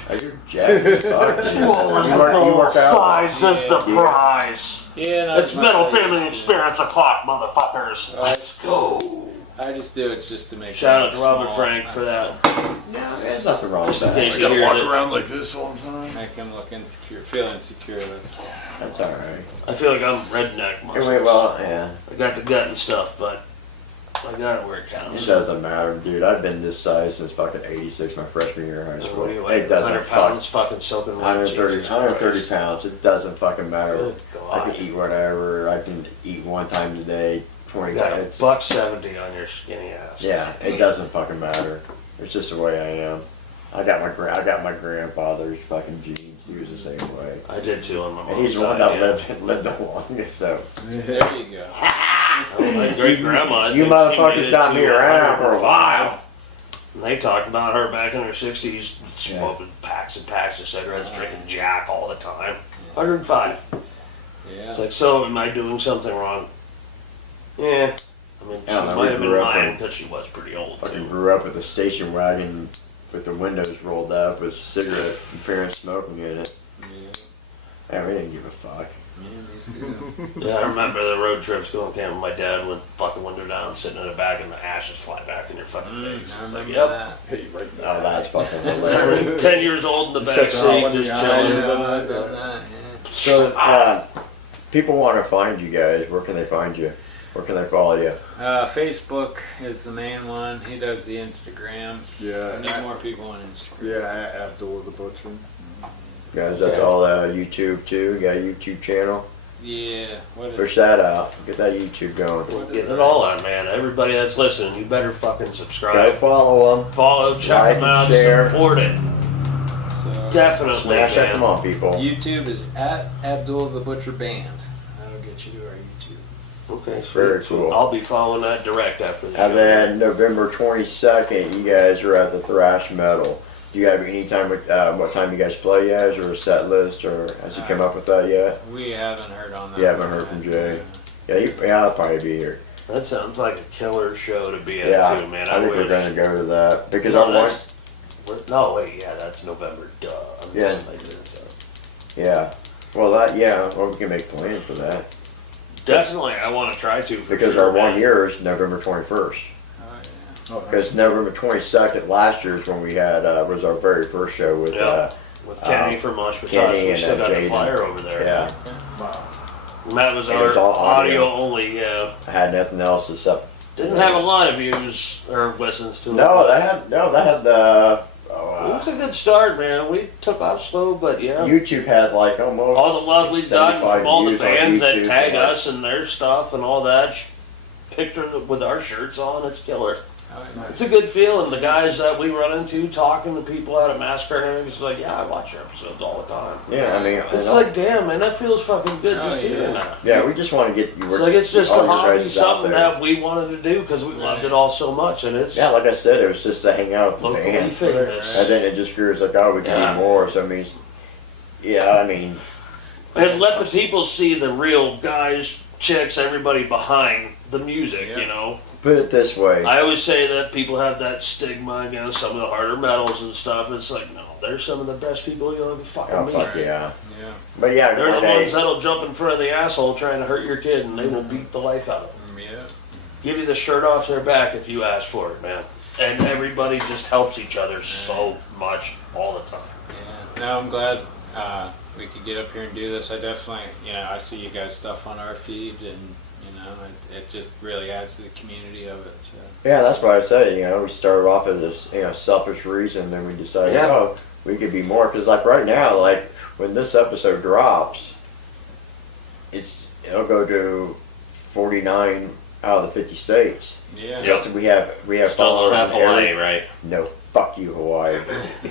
Are you jacked as fuck? You work out? Size is the Yeah. prize. Yeah, not It's as much Metal as I Family used to. Experience o'clock, motherfuckers. Let's go. I just do it just to make Shout it out to Robert small. Frank for that. No, there's nothing wrong with In case that. you hear it. around like this all the time. I can look insecure, feel insecure. That's all. That's alright. I feel like I'm redneck muscles. Well, yeah. I got the gut and stuff, but I got it where it It counts. doesn't matter, dude. I've been this size since fucking 86, my freshman year of high school. What do you It weigh? doesn't 100 fuck. pounds fucking soaking wet. 130, Jesus 130 Christ. pounds. It doesn't fucking matter. Good I God. can eat whatever. I can eat one time a day, 20 You got a minutes. $1.70 on your skinny ass. Yeah, it doesn't fucking matter. It's just the way I am. I got my grandfather's fucking genes. He was the same way. I did too on my mom's And he's the one side, that yeah. lived the longest. So There you go. Oh, my great grandma. you motherfuckers got me around for a while. And they talked about her back in her 60s, Yeah. smoking packs and packs of cigarettes, drinking Jack all the time. 105. Yeah. It's like, so am I doing something wrong? Yeah. I mean, she I don't know, might we have been grew up lying in- because she was pretty old Fucking too. grew up with a station wagon with the windows rolled up with a cigarette and parents smoking in it. Yeah. And we didn't give a fuck. Yeah, me too. Yeah, I remember the road trips going camping with my dad with the fucking window down, sitting in the back, and the ashes fly back in your fucking face. I It's like, remember yep. that. Hey, right Oh, that's fucking hilarious. 10 years old in the back Took her out seat, when just you chilling. had Yeah, I've done that, yeah. So, people want to find you guys. Where can they find you? Where can they follow you? Facebook is the main one. He does the Instagram. Yeah. I need more people on Instagram. Yeah, Abdullah the Butcher. Guys, that's all YouTube too. You got a YouTube channel. Yeah. What Push is that out. Get that YouTube going. What is Getting that? it all on, man. Everybody that's listening, you better fucking Go subscribe. follow them. Follow, check Like them and out, share. support it. So, Definitely, Smash that. Come man. on, people. YouTube is at Abdullah the Butcher Band. That'll get you to our YouTube. Okay, Very sweet. cool. I'll be following that direct after the And show. then November 22nd, you guys are at the Thrash Metal. Do you have any time with what time you guys play guys, or a set list, or has he come up with that yet? We haven't heard on that. You haven't heard from Jay? Yeah, I'll probably be here. That sounds like a killer show to be at Yeah, too, man. I think we're wish. gonna go to that because No, I want. that's- no, wait, yeah, that's November. Duh. I'm Yeah. just making it up. Yeah. Well, we can make plans for that Definitely, I want to try to. For because sure, our man. 1 year is November 21st. Oh, yeah. Oh, Because November 22nd last year is when we had was our very first show with Yeah. With Kenny from Mosh Pit Touch. Kenny We and, still got the Jaden. flyer over there. yeah. wow. And that was It our was all audio. audio. Only, yeah. I had nothing else except. Didn't have a lot of views or listens to it. No, that had the. It was a good start, man. We took off slow, but yeah. YouTube had like almost All the love we've done 75 from all the views on bands that YouTube, tag like- us and their stuff and all that. Picturing with our shirts on, it's killer. Oh, yeah. It's a good feeling. The guys that we run into talking to people out at Massacre and everything, it's like, yeah, I watch your episodes all the time. Yeah, I mean, It's and like, damn, man, that feels fucking good Oh, just yeah. hearing that. yeah, we just want to get you. It's like it's just all a your hobby, guys out something there. that we wanted to do because we loved it all so much, and it's Yeah, like I said, it was just to hang out with the locally band, famous. and then it just grew. It's like, oh, we can Yeah. do more. So I mean, yeah, I mean, And let the people see the real guys, chicks, everybody behind the music, Yeah. you know. put it this way. I always say that people have that stigma against some of the harder metals and stuff. It's like, no, they're some of the best people you'll ever fucking Oh meet. fuck yeah! Yeah. But yeah, They're the ones nowadays, that'll jump in front of the asshole trying to hurt your kid, and they will beat the life out of them. Yeah. Give you the shirt off their back if you ask for it, man. And everybody just helps each other so much all the time. Yeah. No, I'm glad we could get up here and do this. I definitely, I see you guys' stuff on our feed, and it just really adds to the community of it. So. yeah, that's why I say, we started off as this, selfish reason, then we decided, Yeah. oh, we could be more. Because like right now, like when this episode drops, it'll go to 49 out of the 50 states. Yeah. Yep. So we have Still followers don't have in every- Hawaii, right? No, fuck you, Hawaii.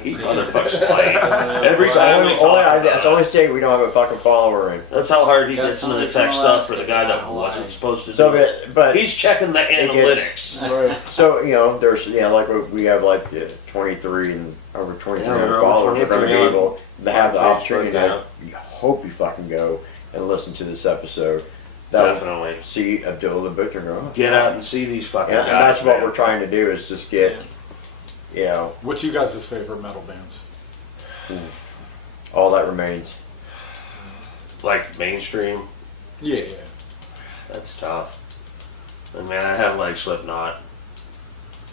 He motherfuckers Hawaii. Every time we It's talk only about it. state we don't have a fucking follower in. That's how hard he Got gets into the somebody tech from stuff for the Alaska guy that down wasn't Hawaii. supposed to do So, it. but He's checking the gets- analytics. Right. so there's like we have like 23 and over 23 Yeah, we're over followers. We're going to be 23 on- able to have the on Facebook opportunity. now. I hope you fucking go and listen to this episode. That Definitely. see Abdullah the Butcher go. "Oh, Get out and see these fucking Yeah, guys. and that's what man. we're trying to do is just get, What's you guys' favorite metal bands? all that remains. Like mainstream. Yeah. That's tough. And man, I have like Slipknot.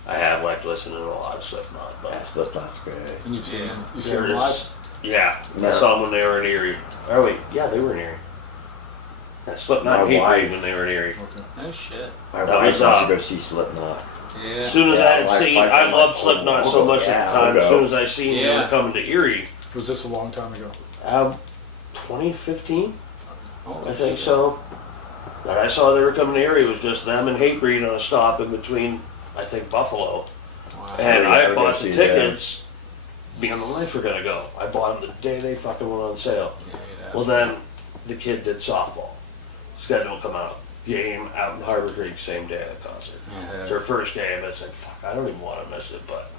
I have like listening to a lot of Slipknot, Yeah, but Slipknot's good. And you've seen Yeah. them. You seen there them is- live? Yeah, I Yeah. saw them when they were in Erie. Oh wait, yeah, they were in Erie. Yeah, Slipknot My and Hatebreed wife- when they were in Erie. Okay. Oh shit. My That wife was, wants to go see Slipknot. Yeah. As soon as Yeah, I had like, seen, like, I I'm loved like, Slipknot oh, so much yeah, at the time. I'll As go. soon as I seen Yeah. them coming to Erie, Was this a long time ago? 2015, Oh, I think so. That I saw they were coming to Erie, it was just them and Hatebreed on a stop in between, I think, Buffalo. Wow. And Yeah, I I bought did the see that. tickets. Me and the wife were gonna go. I bought them the day they fucking went on sale. Yeah, you'd Well, have then the kid did softball. Schedule come out. Game out in Harbor Creek, same day of the concert. to- It's her first game. It's like, fuck, I don't even want to miss it, but.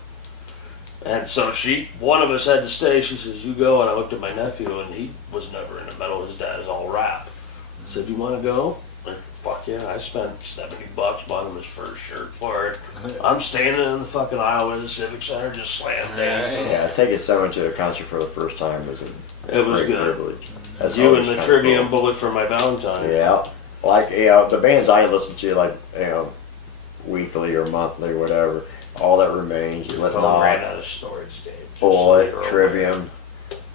And so one of us had to stay. She says, you go. And I looked at my nephew, and he was never into metal. His dad is all rap. I said, you want to go? And Fuck yeah, I spent $70 buying him his first shirt for it. I'm standing in the fucking aisle in the Civic Center just slam dancing. Yeah, taking someone to a concert for the first time was a It was great good. privilege. That's You always and the kinda Trivium cool. Bullet for my Valentine. Yeah, like the bands I listen to, like weekly or monthly or whatever. All That Remains, Your phone ran Slipknot, out of storage, Dave. Just Bullet, so you're Trivium.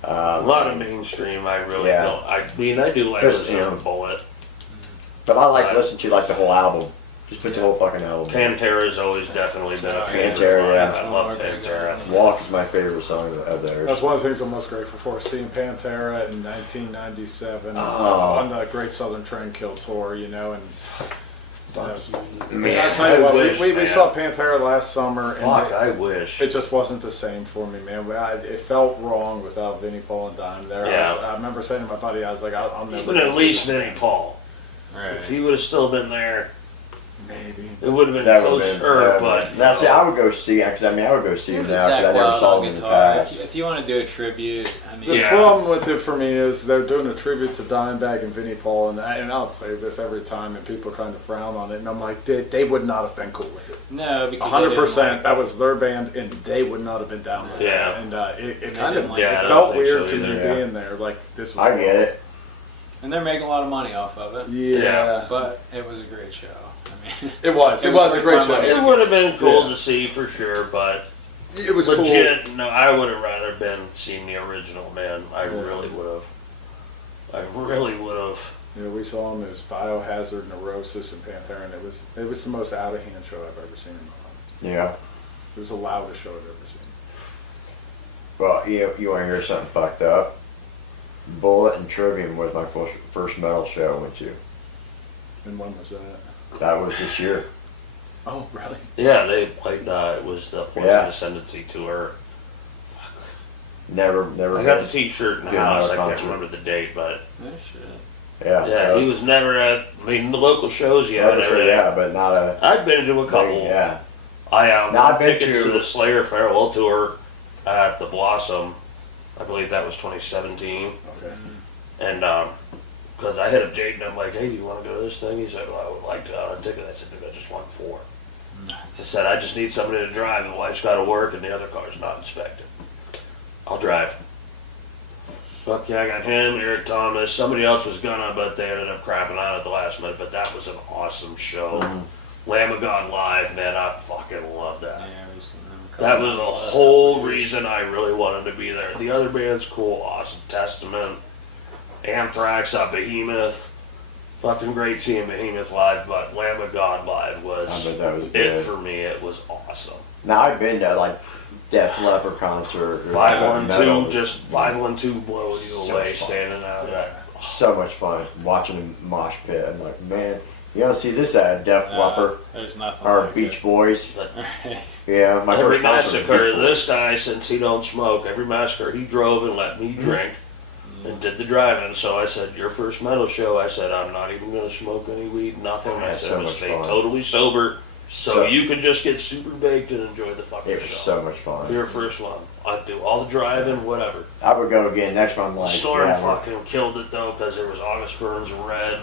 aware. A lot of mainstream, I really Yeah. don't. I mean, I do like Just, listening you to know, Bullet. But I like listening to like the whole album. Just put the whole fucking album. Pantera's always definitely been a favorite. Pantera, of mine. yeah. I love Pantera. Walk is my favorite song of theirs. That's one of the things I'm most grateful for, seeing Pantera in 1997 Oh. on the Great Southern Train-Kill tour, you know, and Man, I tell you what, wish, we man. saw Pantera last summer, and Fuck, I wish. it just wasn't the same for me, man. It felt wrong without Vinnie Paul and Dime there. Yeah. I remember saying to my buddy, I was like, I'll never. Even go at see least this Vinnie Paul. Right. If he would have still been there, Maybe. it would have been That would've closer. been- But now, see, you know, I would go see. Cause I mean, I would go see him now Zach because I never Wild saw on him in the guitar. past. If you want to do a tribute, I mean, The Yeah. problem with it for me is they're doing a tribute to Dimebag and Vinnie Paul, and I'll say this every time, and people kind of frown on it, and I'm like, they would not have been cool with it. no, because 100%. That was their band, and they would not have been down with Yeah. it. And it They kind of didn't like Yeah, I it don't felt think weird so to me either. Yeah. being there. Like this was. I get it. and they're making a lot of money off of it. Yeah, But it was a great show. I mean, it was. It was a great show. it would have been cool Yeah. to see for sure. But It was cool. legit, no, I would have rather been seen the original, man. I Yeah. really would have. I really would have. You know, we saw them. It was Biohazard, Neurosis, and Pantera, and it was the most out of hand show I've ever seen in my life. Yeah. It was the loudest show I've ever seen. Well, you want to hear something fucked up? Bullet and Trivium was my first metal show I went to. And when was that? That was this year. Oh, really? Yeah, they played. It was the Poison Yeah. Ascendancy tour. Never I got the been. T-shirt in the Good house. metal I can't concert. remember the date, but oh, shit. Yeah. yeah, that he was never at. I mean, the local shows, yeah, and never sure, everything. yeah, but not a. I've been to a couple. Yeah. I Now, bought I've been tickets to to- the Slayer Farewell Tour at the Blossom. I believe that was 2017. Okay. And because I hit up Jake and I'm like, hey, do you want to go to this thing? He said, well, I would like to own a ticket. I said, dude, I just want 4. I said, I just need somebody to drive. The wife's got to work and the other car's not inspected. I'll drive. Fuck yeah, I got him, Eric Thomas. Somebody else was gonna, but they ended up crapping out at the last minute. But that was an awesome show. Lamb of God live, man, I fucking love that. Yeah, we've seen them a That couple was the times last whole couple years. reason I really wanted to be there. The other band's cool, Awesome Testament, Anthrax, Behemoth. Fucking great seeing Behemoth live, but Lamb of God live was I bet that was it good. for me. It was awesome. Now I've been to like Def Leppard concert. or, metal. 512, just 512 blowing you So away, fun. standing out of that. So much fun watching them mosh pit. I'm like, man, you don't see this at Def Leppard There's nothing or like Beach Boys. But Yeah, my every first concert was massacre, Beach Boys. this guy, since he don't smoke, every massacre he drove and let me drink and did the driving. So I said, your first metal show, I said, I'm not even going to smoke any weed, nothing. I That's said, so I'm going to much stay fun. totally sober so So- you could just get super baked and enjoy the fucking It was show. so much fun. Your first one. I'd do all the driving, whatever. I would go again. Next one, The like, Storm yeah, we're- fucking killed it though, because there was August Burns Red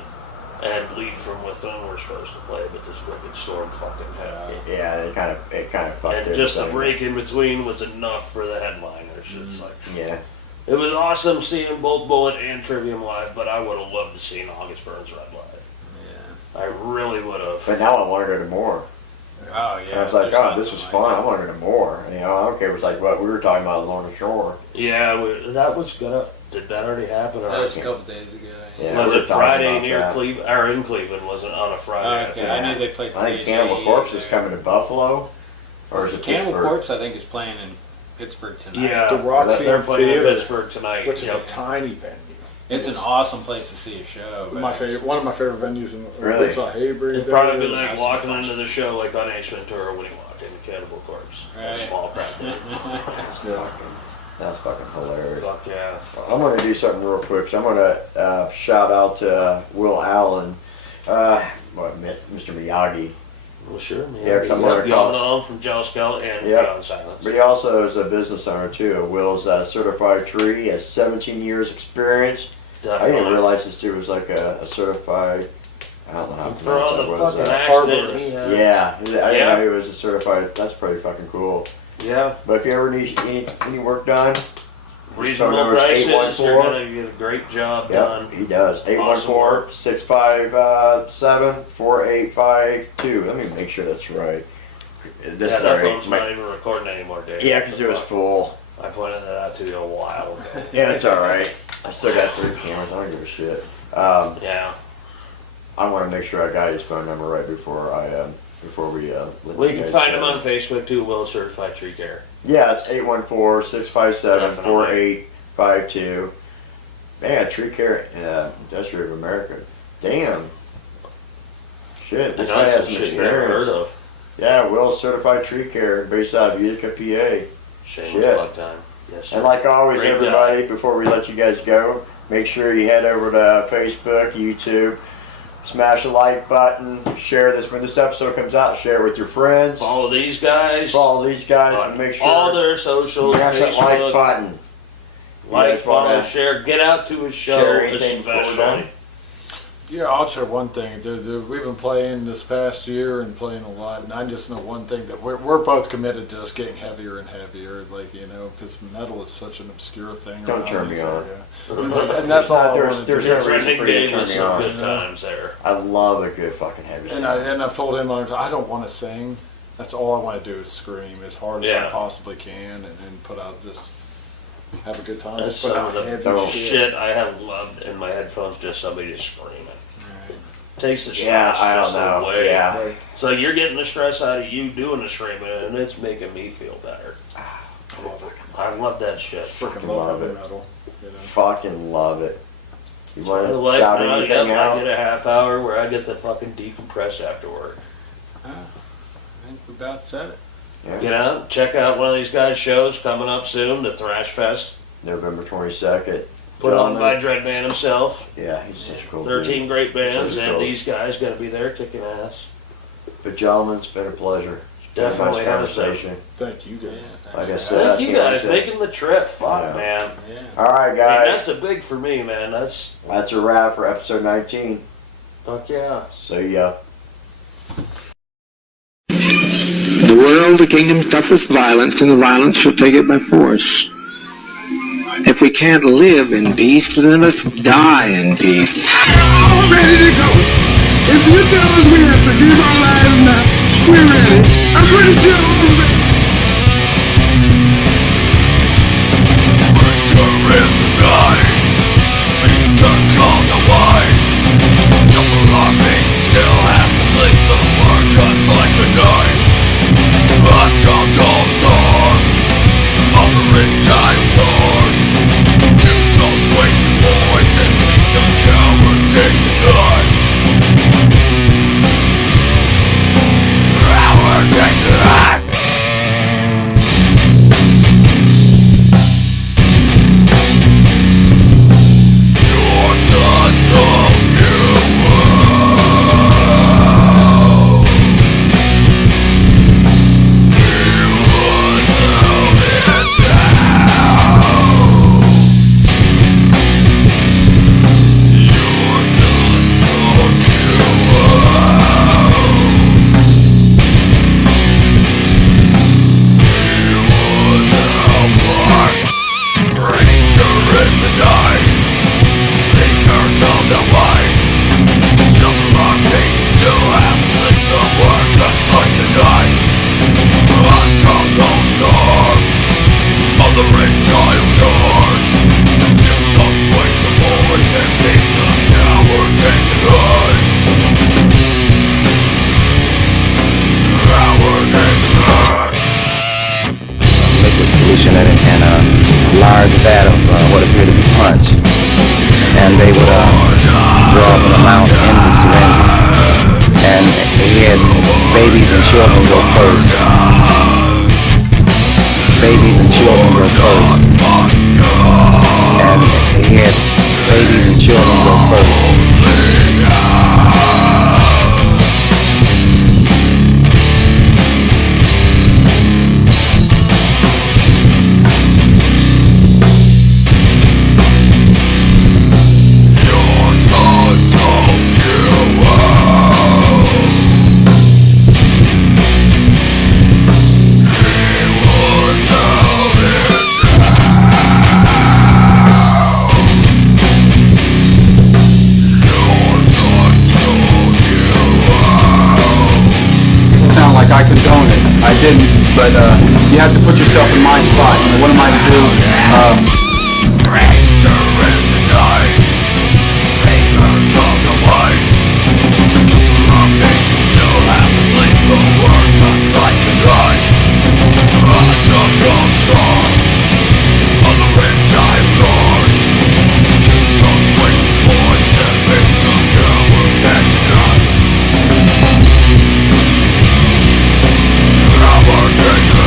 and Bleed From Within were supposed to play, but this wicked Storm fucking had. yeah, it kind of fucked And just the everything. break in between was enough for the headliners. It's like Yeah, it was awesome seeing both Bullet and Trivium live, but I would have loved to see August Burns Red live. Yeah. I really would have. but now I want to go to more. Oh, And yeah. I was like, there's oh, this was nothing fun. like I want to go to more. And, you know, I don't care. It was like what we were talking about along the shore. Yeah, that was gonna. Did that already happen? Or That was a couple days ago. Yeah. was we were it talking Friday about near that. Cleveland or in Cleveland? Was it on a Friday? Okay, I knew they played I think CHE Cannibal Corpse is there. coming to Buffalo, or is it Cannibal Pittsburgh? Corpse, I think, is playing in Pittsburgh tonight. Yeah, The Roxy they're playing in Theater, Pittsburgh tonight. which is Yep. a tiny venue. It's an awesome place to see a show. but My it's- favorite, one of my favorite venues in the Really? We saw Haybreed. It'd probably be there. like I've walking seen a into the show like on Ace Ventura when he walked into Cannibal Corpse. A Right. small crowd. That's fucking hilarious. Fuck yeah. I'm going to do something real quick. So I'm going to shout out to Will Allen, Mr. Miyagi. Well, sure, man. Yeah, 'cause I'm gonna we all call- know him from Jealous Scout and Yep. Beyond Silence. But he also is a business owner too. Will's certified tree. He has 17 years experience. I didn't Definitely. realize this dude was like a certified I don't know how to For all pronounce the that. What is fucking that? accident. Yeah, I didn't Yeah. know he was a certified. That's pretty fucking cool. Yeah. But if you ever need any work done, Reasonable phone number is prices. They're 814. gonna get a great job Yep, done. he does. Awesome work. 814-657-4852. Let me make sure that's right. This Yeah, is that alright. phone's not even recording anymore, Dave. Yeah, because it was full. I pointed that out to you a while ago. Yeah, it's alright. I still got 3 cameras. I don't give a shit. Yeah. I want to make sure I got his phone number right before we let We you can guys find go. him on Facebook too, Will Certified Tree Care. Yeah, it's 814-657-4852. Man, Tree Care Industry of America. Damn. Shit, You this know, guy that's has some some shit you never heard experience. of. Yeah, Will's Certified Tree Care, based out of Utica, PA. Shameless Shit. plug time. Yes, sir. And like always, Great everybody, before we let you guys go, make sure you head over to Facebook, YouTube, smash the like button, share this when this episode comes out, share it with your friends, Follow these guys. follow these guys, on and make sure all their socials, smash that like Facebook, button. You like, guys follow, wanna share, get out to a show, share anything before we're done? especially. Yeah, I'll share one thing. We've been playing this past year and playing a lot, and I just know one thing, that we're both committed to just getting heavier and heavier, like, you know, because metal is such an obscure thing. Don't around turn me this on. area. And that's all I There's- wanted to there's do. no Your reason friend for you to gave turn us me some on. good times there. I love a good fucking heavy And song. I've told him, I don't want to sing. That's all I want to do is scream as hard as I Yeah. possibly can, and then put out just have a good time. That's Just put some out of the heavy shit I have loved in my headphones, just somebody just screaming. Right. Takes the stress Yeah, I don't just know. away. Yeah. So you're getting the stress out of you doing the streaming, and it's making me feel better. I love that shit. Freaking love love heavy it. metal. You know? Fucking love it. You By want the to way, shout when I anything get, I out? get a half hour where I get to fucking decompress after work. I think we about said it. Yeah. Get out, check out one of these guys' shows coming up soon, the Thrash Fest. November 22nd. Put on Gentlemen. by Dreadman himself. Yeah, he's such a cool 13 dude. great bands, Such a and cool- these guys gonna be there kicking ass. But gentlemen, it's been a pleasure. It's been a Definitely nice has been. conversation. Thank you guys. Like I said, Thank you can't guys say- making the trip. Fuck, Yeah. man. Yeah. All right, I mean, guys. that's a big for me, man. That's That's a wrap for episode 19. fuck yeah. See ya. The world, the kingdom, suffereth violence, and the violence shall take it by force. If we can't live in peace, then let's die in peace. All ready to go. If you tell us we have to give our lives now, we're ready. I'm pretty sure all of it. Winter in the night, speak the calls away. Suffer on me, still have to sleep. The word cuts like a knife. A jungle sword, othering time torn. Choose so sweet the poison, the coward takes a gun. Coward takes a gun. Your sons of you. The red child torn. Choose so sweet the boys and beat the coward takes a gun. Coward takes a gun. Liquid solution in it and a large vat of what appeared to be punch. And they would draw up an amount in the syringes. And he had babies and children go first. Babies and children go first. And he had babies and children go first. Your sons of you. but you have to put yourself in my spot. You know, what am I to do? Ranger in the night, anger goes away. Nothing can still have to sleep, the word cuts like a knife. I took a song on the ridge I roared. So sweet the boys and me together dead tonight. Our danger.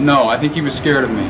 No, I think he was scared of me.